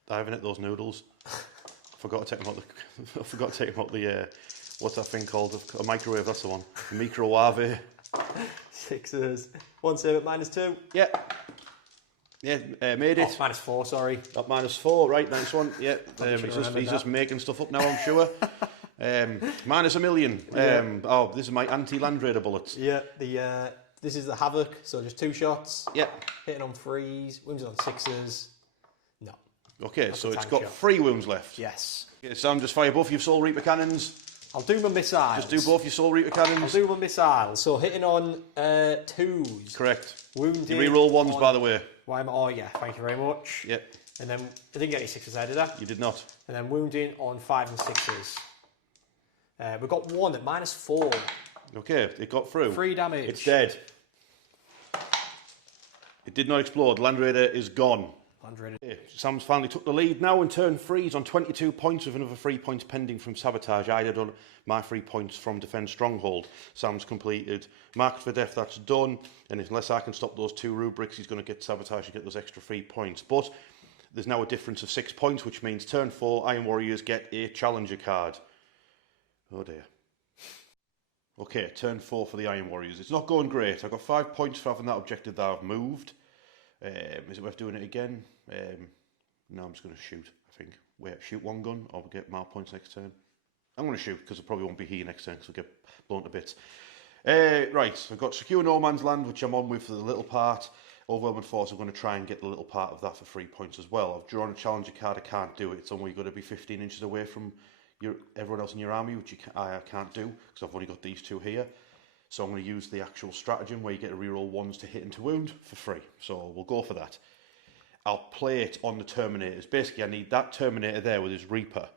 diving at those noodles. I forgot to take them out the. I forgot to take them out the. What's that thing called? A microwave. That's the one. A microwave. 6s. 1 save at -2. Yeah. Yeah, made it. Oh, -4, sorry. Up -4, right, nice one. Yeah, he's just making stuff up now, I'm sure. -1 million. Oh, this is my anti-Land Raider bullets. Yeah, this is the Havoc, so just 2 shots. Yeah. Hitting on 3s, wounded on 6s. No. Okay, That's so a it's tank got shot. 3 wounds left. Yes. Okay, Sam, just fire both your Soul Reaper cannons. I'll do my missiles. Just do both your Soul Reaper I'll cannons. do my missiles. So hitting on 2s. Correct. Wounded. You reroll 1s, on... by the way. Why am I... Oh, yeah, thank you very much. Yep. And then I didn't get any 6s there, did I? You did not. And then wounding on 5 and 6s. We've got 1 at -4. Okay, it got through. 3 damage. It's dead. It did not explode. Land Raider is gone. Okay, Sam's finally took the lead now in turn 3. He's on 22 points with another 3 points pending from Sabotage. I had done my 3 points from Defend Stronghold. Sam's completed Marked for Death, that's done. And unless I can stop those 2 rubrics, he's going to get Sabotage and get those extra 3 points. But there's now a difference of 6 points, which means turn 4, Iron Warriors get a Challenger card. Oh dear. Okay, turn 4 for the Iron Warriors. It's not going great. I've got 5 points for having that objective that I've moved. Is it worth doing it again? No, I'm just going to shoot, I think. Wait, shoot 1 gun, or we'll get more points next turn. I'm going to shoot, because I probably won't be here next turn, because we'll get blown to bits. Right, I've got Secure No Man's Land, which I'm on with for the little part. Overwhelming Force, I'm going to try and get the little part of that for 3 points as well. I've drawn a Challenger card, I can't do it. It's only got to be 15 inches away from everyone else in your army, which I can't do, because I've only got these 2 here. So I'm going to use the actual stratagem where you get to reroll 1s to hit and to wound for free. So we'll go for that. I'll play it on the Terminators. Basically, I need that Terminator there with his Reaper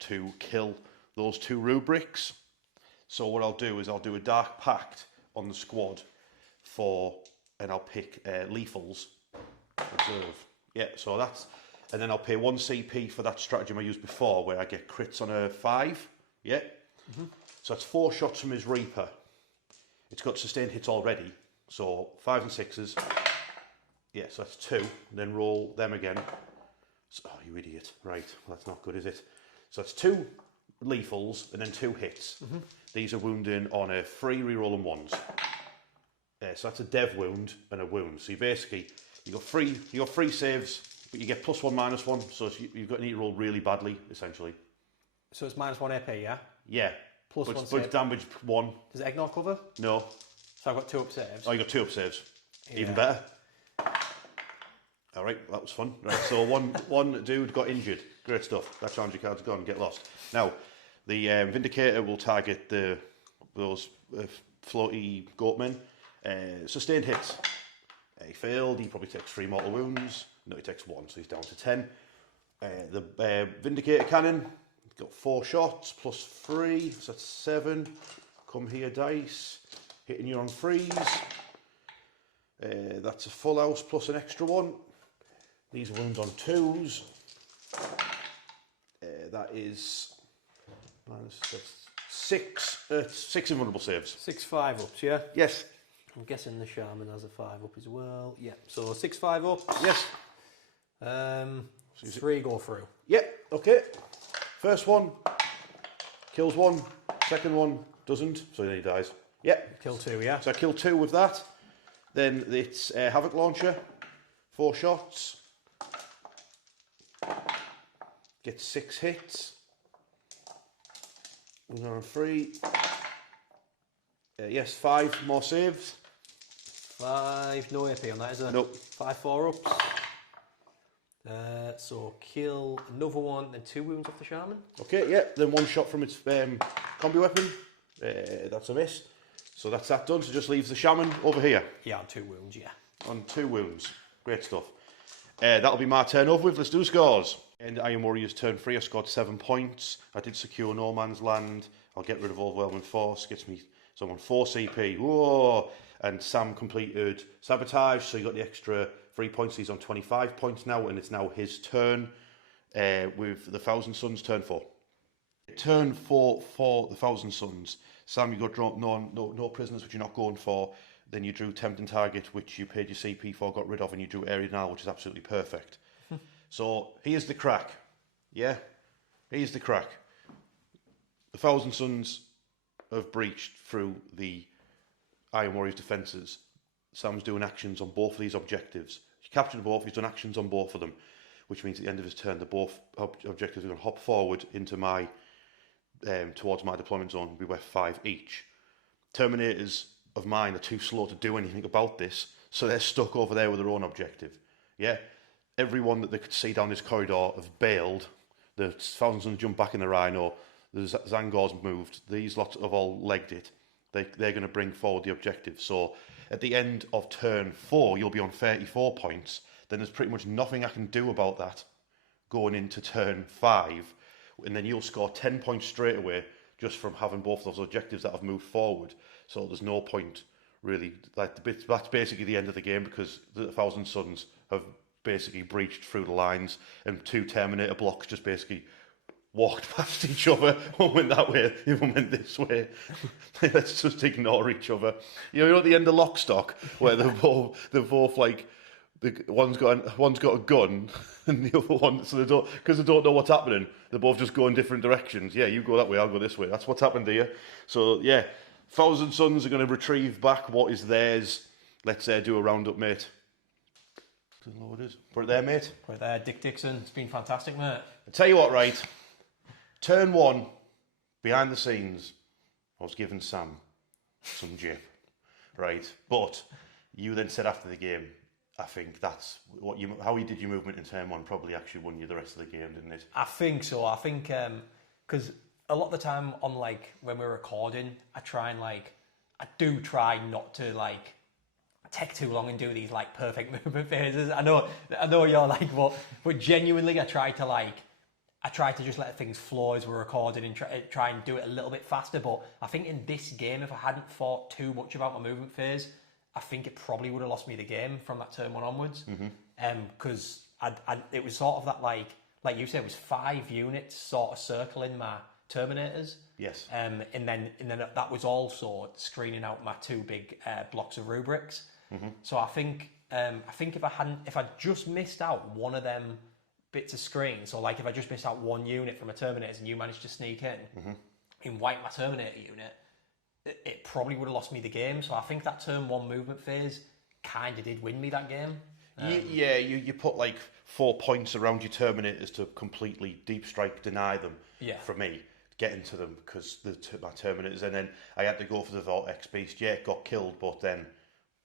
to kill those 2 rubrics. So what I'll do is I'll do a Dark Pact on the squad and I'll pick lethals. Observe. Yeah, so that's... And then I'll pay 1 CP for that stratagem I used before where I get crits on a 5. Yeah. So that's 4 shots from his Reaper. It's got sustained hits already, so 5s and 6s. Yeah, so that's 2. Then roll them again. So, oh, you idiot. Right, well, that's not good, is it? So that's 2 lethals and then 2 hits. These are wounding on a 3 reroll and 1s. So that's a dev wound and a wound. So you basically, you got 3 saves, but you get +1, -1. So you've got to need to roll really badly, essentially. So it's -1 AP, yeah? Yeah. +1 but save. damage 1. Does Eggnog cover? No. So I've got 2 up saves. Oh, you got 2 up saves. Yeah. Even better. All right, that was fun. Right, so one dude got injured. Great stuff. That Challenger card's gone. Get lost. Now, the Vindicator will target those floaty goatmen. Sustained hits. He failed. He probably takes 3 mortal wounds. No, he takes 1, so he's down to 10. The Vindicator cannon. Got 4 shots plus 3, so that's 7. Come here, dice. Hitting you on 3s. That's a full house plus an extra 1. These wounds on 2s. That is that's 6 invulnerable saves. 6 5 ups, yeah? Yes. I'm guessing the Shaman has a 5 up as well. Yeah, so 6-5 up. Yes. 3 go through. Yep, okay. First one kills one, second one doesn't, so then he dies. Yep. Kill 2, yeah. So I kill 2 with that. Then it's Havoc Launcher, 4 shots. Gets 6 hits. Moves on 3. Yes, 5 more saves. 5, no AP on that, is there? Nope. 5 4-ups. So kill another one, then 2 wounds off the Shaman. Okay, yeah. Then 1 shot from its combi weapon. That's a miss. So that's that done. So just leaves the Shaman over here. Yeah, on 2 wounds, yeah. On 2 wounds. Great stuff. That'll be my turn over with. Let's do scores. And Iron Warriors turn 3, I scored 7 points. I did secure No Man's Land. I'll get rid of Overwhelming Force. Gets me, so I'm on 4 CP. Whoa! And Sam completed Sabotage, so he got the extra 3 points. He's on 25 points now, and it's now his turn with the Thousand Suns turn 4. Turn 4 for the Thousand Suns. Sam, you got drawn no prisoners, which you're not going for. Then you drew Tempting Target, which you paid your CP for, got rid of, and you drew Area Denial, which is absolutely perfect. So here's the crack. Yeah? Here's the crack. The Thousand Suns have breached through the Iron Warriors defences. Sam's doing actions on both of these objectives. He captured both, he's done actions on both of them, which means at the end of his turn, the both objectives are going to hop forward into my towards my deployment zone. Be worth 5 each. Terminators of mine are too slow to do anything about this, so they're stuck over there with their own objective. Yeah? Everyone that they could see down this corridor have bailed. The Thousand Suns jumped back in the Rhino. The Zangor's moved. These lots have all legged it. They're going to bring forward the objective. So at the end of turn 4, you'll be on 34 points. Then there's pretty much nothing I can do about that going into turn 5. And then you'll score 10 points straight away just from having both of those objectives that have moved forward. So there's no point really. That's basically the end of the game, because the Thousand Suns have basically breached through the lines, and 2 Terminator blocks just basically walked past each other. One went that way, the other went this way. Let's just ignore each other. You know, at the end of Lockstock, where they're both like, one's got a gun, and the other one, so because they don't know what's happening, they both just go in different directions. Yeah, you go that way, I'll go this way. That's what's happened here. So yeah, Thousand Suns are going to retrieve back what is theirs. Let's do a roundup, mate. I don't know what it is. Put it there, mate. Put it there, Dick Dixon. It's been fantastic, mate. I tell you what, right? Turn 1, behind the scenes, I was giving Sam some jip, right? But you then said after the game, I think that's how you did your movement in turn 1 probably actually won you the rest of the game, didn't it? I think so. I think because a lot of the time on when we're recording, I do try not to take too long and do these perfect movement phases. I know you're but genuinely I try to just let things flow as we're recording and try and do it a little bit faster. But I think in this game, if I hadn't thought too much about my movement phase, I think it probably would have lost me the game from that turn 1 onwards. Because it was sort of that like you said, it was 5 units sort of circling my Terminators. Yes. And then that was also screening out my 2 big blocks of rubrics. So I think if I just missed out one of them bits of screen, so if I just missed out 1 unit from a Terminators and you managed to sneak in and wipe my Terminator unit, it probably would have lost me the game. So I think that turn 1 movement phase kind of did win me that game. You put 4 points around your Terminators to completely deep strike deny them. Yeah. For me, getting to them because my Terminators, and then I had to go for the Vortex Beast. Yeah, it got killed, but then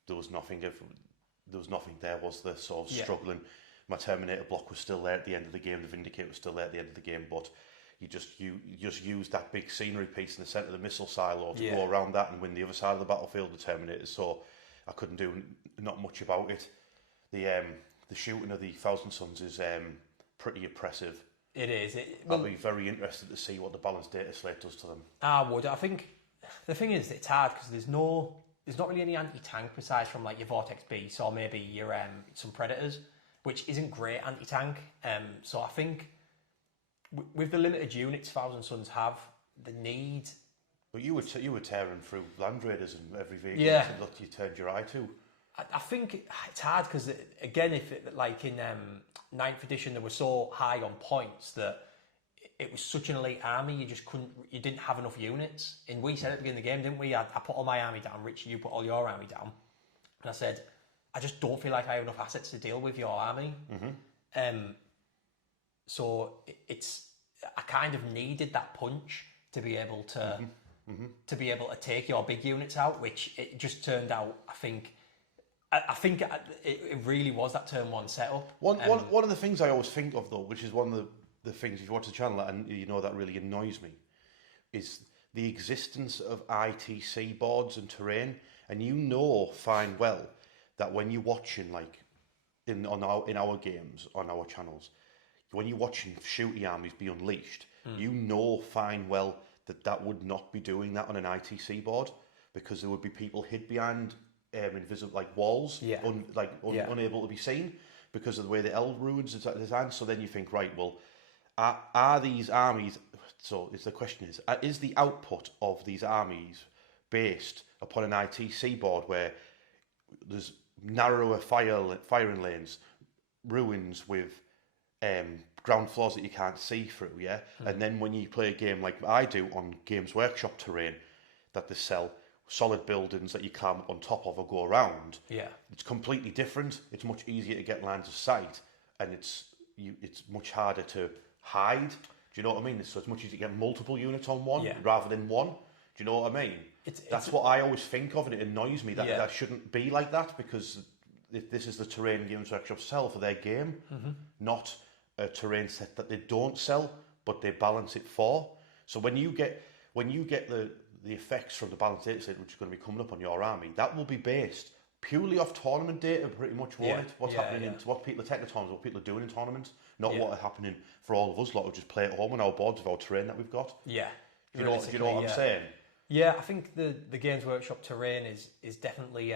there was nothing there, was there? So I was struggling. My Terminator block was still there at the end of the game. The Vindicator was still there at the end of the game, but you just use that big scenery piece in the centre of the missile silo to go around that and win the other side of the battlefield, the Terminators. So I couldn't do not much about it. The shooting of the Thousand Suns is pretty oppressive. It is. I'll be very interested to see what the balanced data slate does to them. I would. I think the thing is, it's hard because there's not really any anti-tank besides from your Vortex Beast or maybe your some Predators, which isn't great anti-tank. So I think with the limited units Thousand Suns have, they need But you were tearing through Land Raiders and every vehicle that you turned your eye to. I think it's hard because, again, like in 9th edition, they were so high on points that it was such an elite army, you didn't have enough units. And we said at the beginning of the game, didn't we? I put all my army down, Richard, you put all your army down. And I said, I just don't feel like I have enough assets to deal with your army. So I kind of needed that punch to be able to take your big units out, which it just turned out, I think it really was that turn 1 setup. One of the things I always think of, though, which is one of the things, if you watch the channel, and you know that really annoys me, is the existence of ITC boards and terrain. And you know fine well that when you're watching, like, in our games, on our channels, when you're watching shooty armies be unleashed, you know fine well that would not be doing that on an ITC board, because there would be people hid behind invisible, like, walls, unable to be seen because of the way the Eld ruins is designed. So then you think, right, well, are these armies? So the question is the output of these armies based upon an ITC board where there's narrower firing lanes, ruins with ground floors that you can't see through, and then when you play a game like I do on Games Workshop terrain, that they sell solid buildings that you climb on top of or go around, it's completely different. It's much easier to get lines of sight, and it's much harder to hide. Do you know what I mean? So it's much easier to get multiple units on one rather than one. Do you know what I mean? That's what I always think of, and it annoys me that that shouldn't be like that, because this is the terrain Games Workshop sell for their game, not a terrain set that they don't sell, but they balance it for. So when you get the effects from the balance data set, which is going to be coming up on your army, that will be based purely off tournament data, pretty much, won't it? What's happening, what people are taking tournaments, what people are doing in tournaments, not what are happening for all of us lot who just play at home on our boards with our terrain that we've got. Do you know what I'm saying? Yeah, I think the Games Workshop terrain is definitely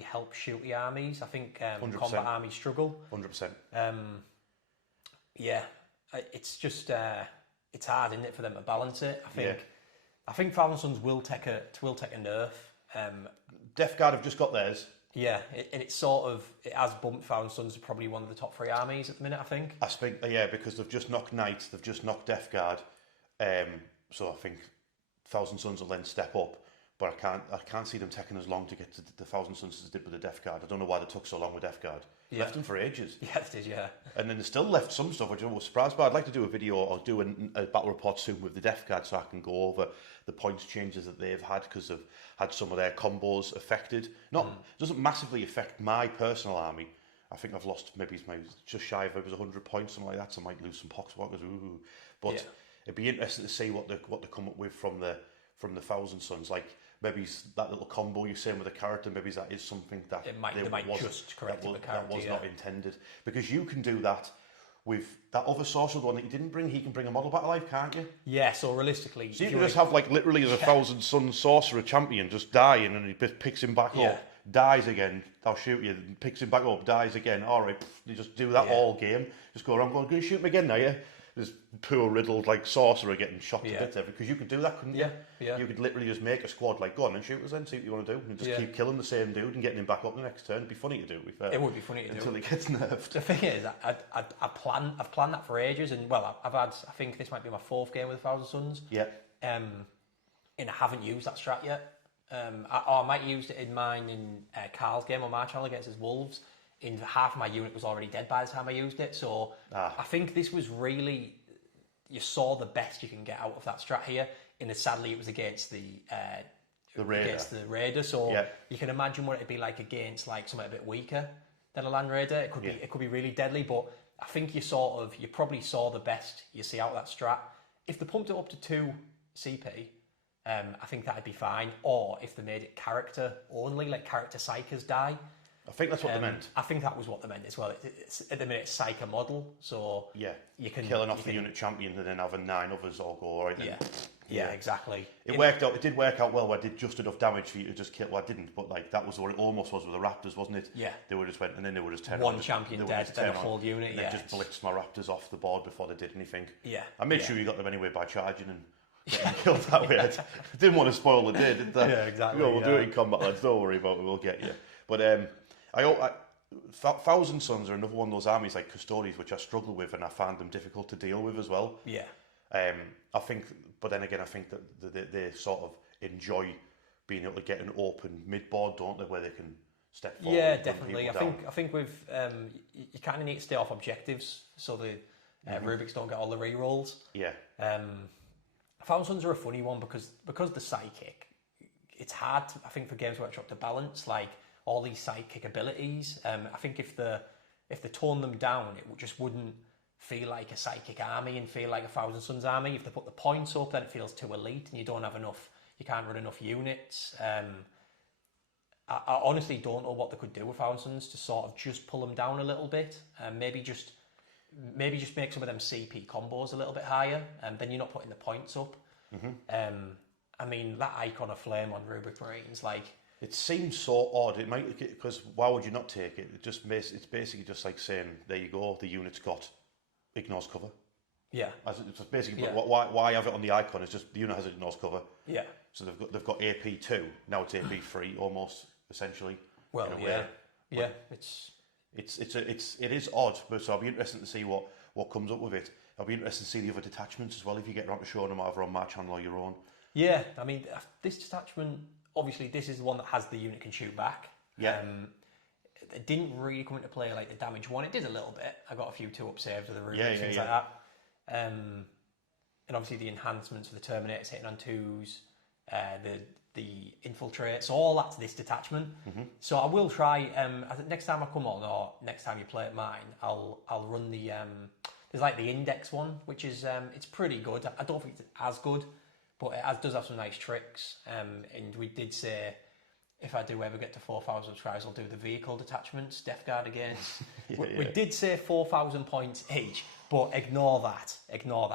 help shooty armies. I think combat armies struggle. 100%. It's just it's hard, isn't it, for them to balance it? I think Thousand Sons will take a nerf. Death Guard have just got theirs. Yeah, and it has bumped Thousand Sons to probably one of the top 3 armies at the minute, I think. Because they've just knocked Knights, they've just knocked Death Guard. So I think Thousand Sons will then step up. But I can't see them taking as long to get to the Thousand Sons as they did with the Death Guard. I don't know why they took so long with Death Guard. Left them for ages. Yeah, it did, yeah. And then they still left some stuff, which I was surprised by. I'd like to do a video or do a battle report soon with the Death Guard, so I can go over the points changes that they've had, because they've had some of their combos affected. It doesn't massively affect my personal army. I think I've lost maybe just shy of 100 points, something like that, so I might lose some poxwalkers. But it'd be interesting to see what they come up with from the Thousand Sons. Like, maybe that little combo you're saying with the character, maybe that is something that they might just correct the character. That was not intended, because you can do that with that other sorcerer one that you didn't bring. He can bring a model back alive, can't you? Yeah. So realistically, so you can just have, like, literally the Thousand Sons sorcerer champion just die, and then he picks him back up, dies again. I'll shoot you. Picks him back up, dies again. All right, you just do that all game. Just go around going, "Go shoot him again now, yeah." This poor riddled, like, sorcerer getting shot to bits because you could do that, couldn't you? Yeah. You could literally just make a squad, like, go on and shoot us then, see what you want to do, and just keep killing the same dude and getting him back up the next turn. It'd be funny to do, to be fair. It would be funny to do until he gets nerfed. The thing is, I've planned that for ages, and I've had, I think this might be my 4th game with Thousand Sons. Yeah. And I haven't used that strat yet. I might use it in mine in Carl's game on my channel against his Wolves. In half of my unit was already dead by the time I used it, so I think this was really. You saw the best you can get out of that strat here, and sadly it was against the Raider. So you can imagine what it'd be like against, like, something a bit weaker than a Land Raider. It could be really deadly, but I think you probably saw the best you see out of that strat. If they pumped it up to 2 CP, I think that'd be fine. Or if they made it character only, like character psychers die. I think that's what they meant. I think that was what they meant as well. It's at the minute, it's psyker model, so you can killing off the unit champion and then having 9 others all go all right. Yeah, exactly. It worked out. It did work out well. Where I did just enough damage for you to just kill. Well, I didn't, but, like, that was what it almost was with the Raptors, wasn't it? Yeah. They were just went, and then they were just 10 one champion dead, then a whole unit. And then just blitzed my Raptors off the board before they did anything. Yeah. I made sure you got them anyway by charging and getting killed that way. I didn't want to spoil the day, did I? Yeah, exactly. We'll do it in combat, lads. Don't worry about it. We'll get you. But Thousand Sons are another one of those armies like Custodians, which I struggle with, and I find them difficult to deal with as well. Yeah. I think, but then again, I think that they sort of enjoy being able to get an open mid-board, don't they, where they can step forward. Yeah, definitely. I think with you kind of need to stay off objectives so the Rubiks don't get all the re-rolls. Yeah. Thousand Sons are a funny one because the psychic, it's hard, I think, for Games Workshop to balance like all these psychic abilities. I think if they tone them down, it just wouldn't feel like a psychic army and feel like a Thousand Sons army. If they put the points up, then it feels too elite and you don't have enough. You can't run enough units. I honestly don't know what they could do with Thousand Sons to sort of just pull them down a little bit, and maybe just make some of them CP combos a little bit higher, and then you're not putting the points up. I mean, that icon of flame on Rubik Marines, like, it seems so odd. It might, because why would you not take it? It's basically just like saying, there you go, the unit's got ignores cover. Yeah. It's basically, why have it on the icon? It's just the unit has ignores cover. Yeah. So they've got AP 2. Now it's AP 3 almost, essentially. Well, yeah. It is odd, but so I'll be interested to see what comes up with it. I'll be interested to see the other detachments as well, if you get around to showing them either on my channel or your own. Yeah, I mean, this detachment, obviously this is the one that has the unit can shoot back. Yeah. It didn't really come into play like the damage one. It did a little bit. I got a few 2-up saves with the Rubiks, things like that. And obviously the enhancements for the Terminators hitting on 2s, the infiltrates, all that's this detachment. So I will try. I think next time I come on, or next time you play at mine, I'll run the. There's like the index one, which is it's pretty good. I don't think it's as good, but it does have some nice tricks. And we did say, if I do ever get to 4,000 subscribers, I'll do the vehicle detachments, Death Guard against. We did say 4,000 points each, but ignore that.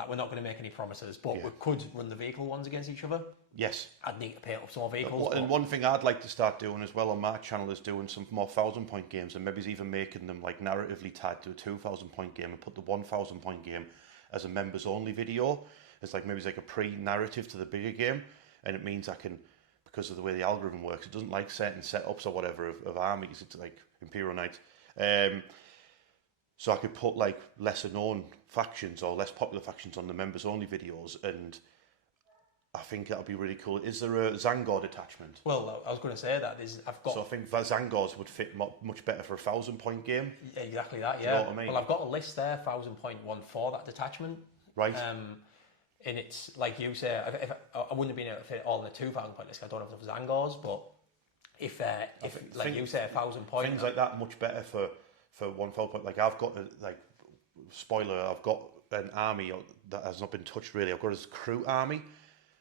We're not going to make any promises, but we could run the vehicle ones against each other. Yes. I'd need to pay up some more vehicles. And one thing I'd like to start doing as well on my channel is doing some more 1,000-point games, and maybe even making them like narratively tied to a 2,000-point game, and put the 1,000-point game as a members-only video. It's like maybe it's like a pre-narrative to the bigger game, and it means I can, because of the way the algorithm works, it doesn't like certain setups or whatever of armies. It's like Imperial Knights. So I could put like lesser known factions or less popular factions on the members only videos, and I think that'll be really cool. Is there a Zangor detachment? Well, I was going to say that. So I think Zangors would fit much better for a 1,000-point game. Exactly that, yeah. Do you know what I mean? Well, I've got a list there, 1,000.1 for that detachment. Right. And it's like you say, if I wouldn't have been able to fit all in the 2,000-point list. I don't have enough Zangors, but if like you say, 1,000 points, things like that much better for 1,000 point. Like I've got spoiler, I've got an army that has not been touched really. I've got his Kroot army,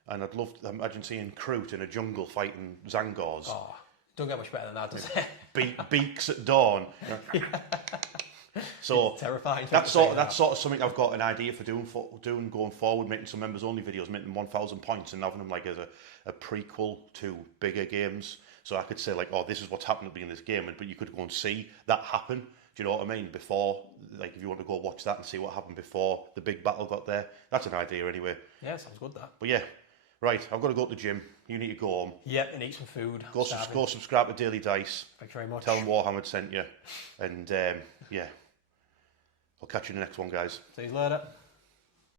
and I'd love to imagine seeing Kroot in a jungle fighting Zangors. Oh, don't get much better than that, does it? Beaks at dawn. So it's terrifying. That's sort of something I've got an idea for doing going forward, making some members only videos, making them 1,000 points and having them like as a prequel to bigger games. So I could say like, oh, this is what's happened at the beginning of this game, but you could go and see that happen. Do you know what I mean? Before, like, if you want to go watch that and see what happened before the big battle got there, that's an idea anyway. Yeah, sounds good that. But yeah, right, I've got to go to the gym. You need to go home. Yeah, and eat some food. Go subscribe to Daily Dice. Thank you very much. Tell them Warhammer sent you. And yeah, I'll catch you in the next one, guys. See you later.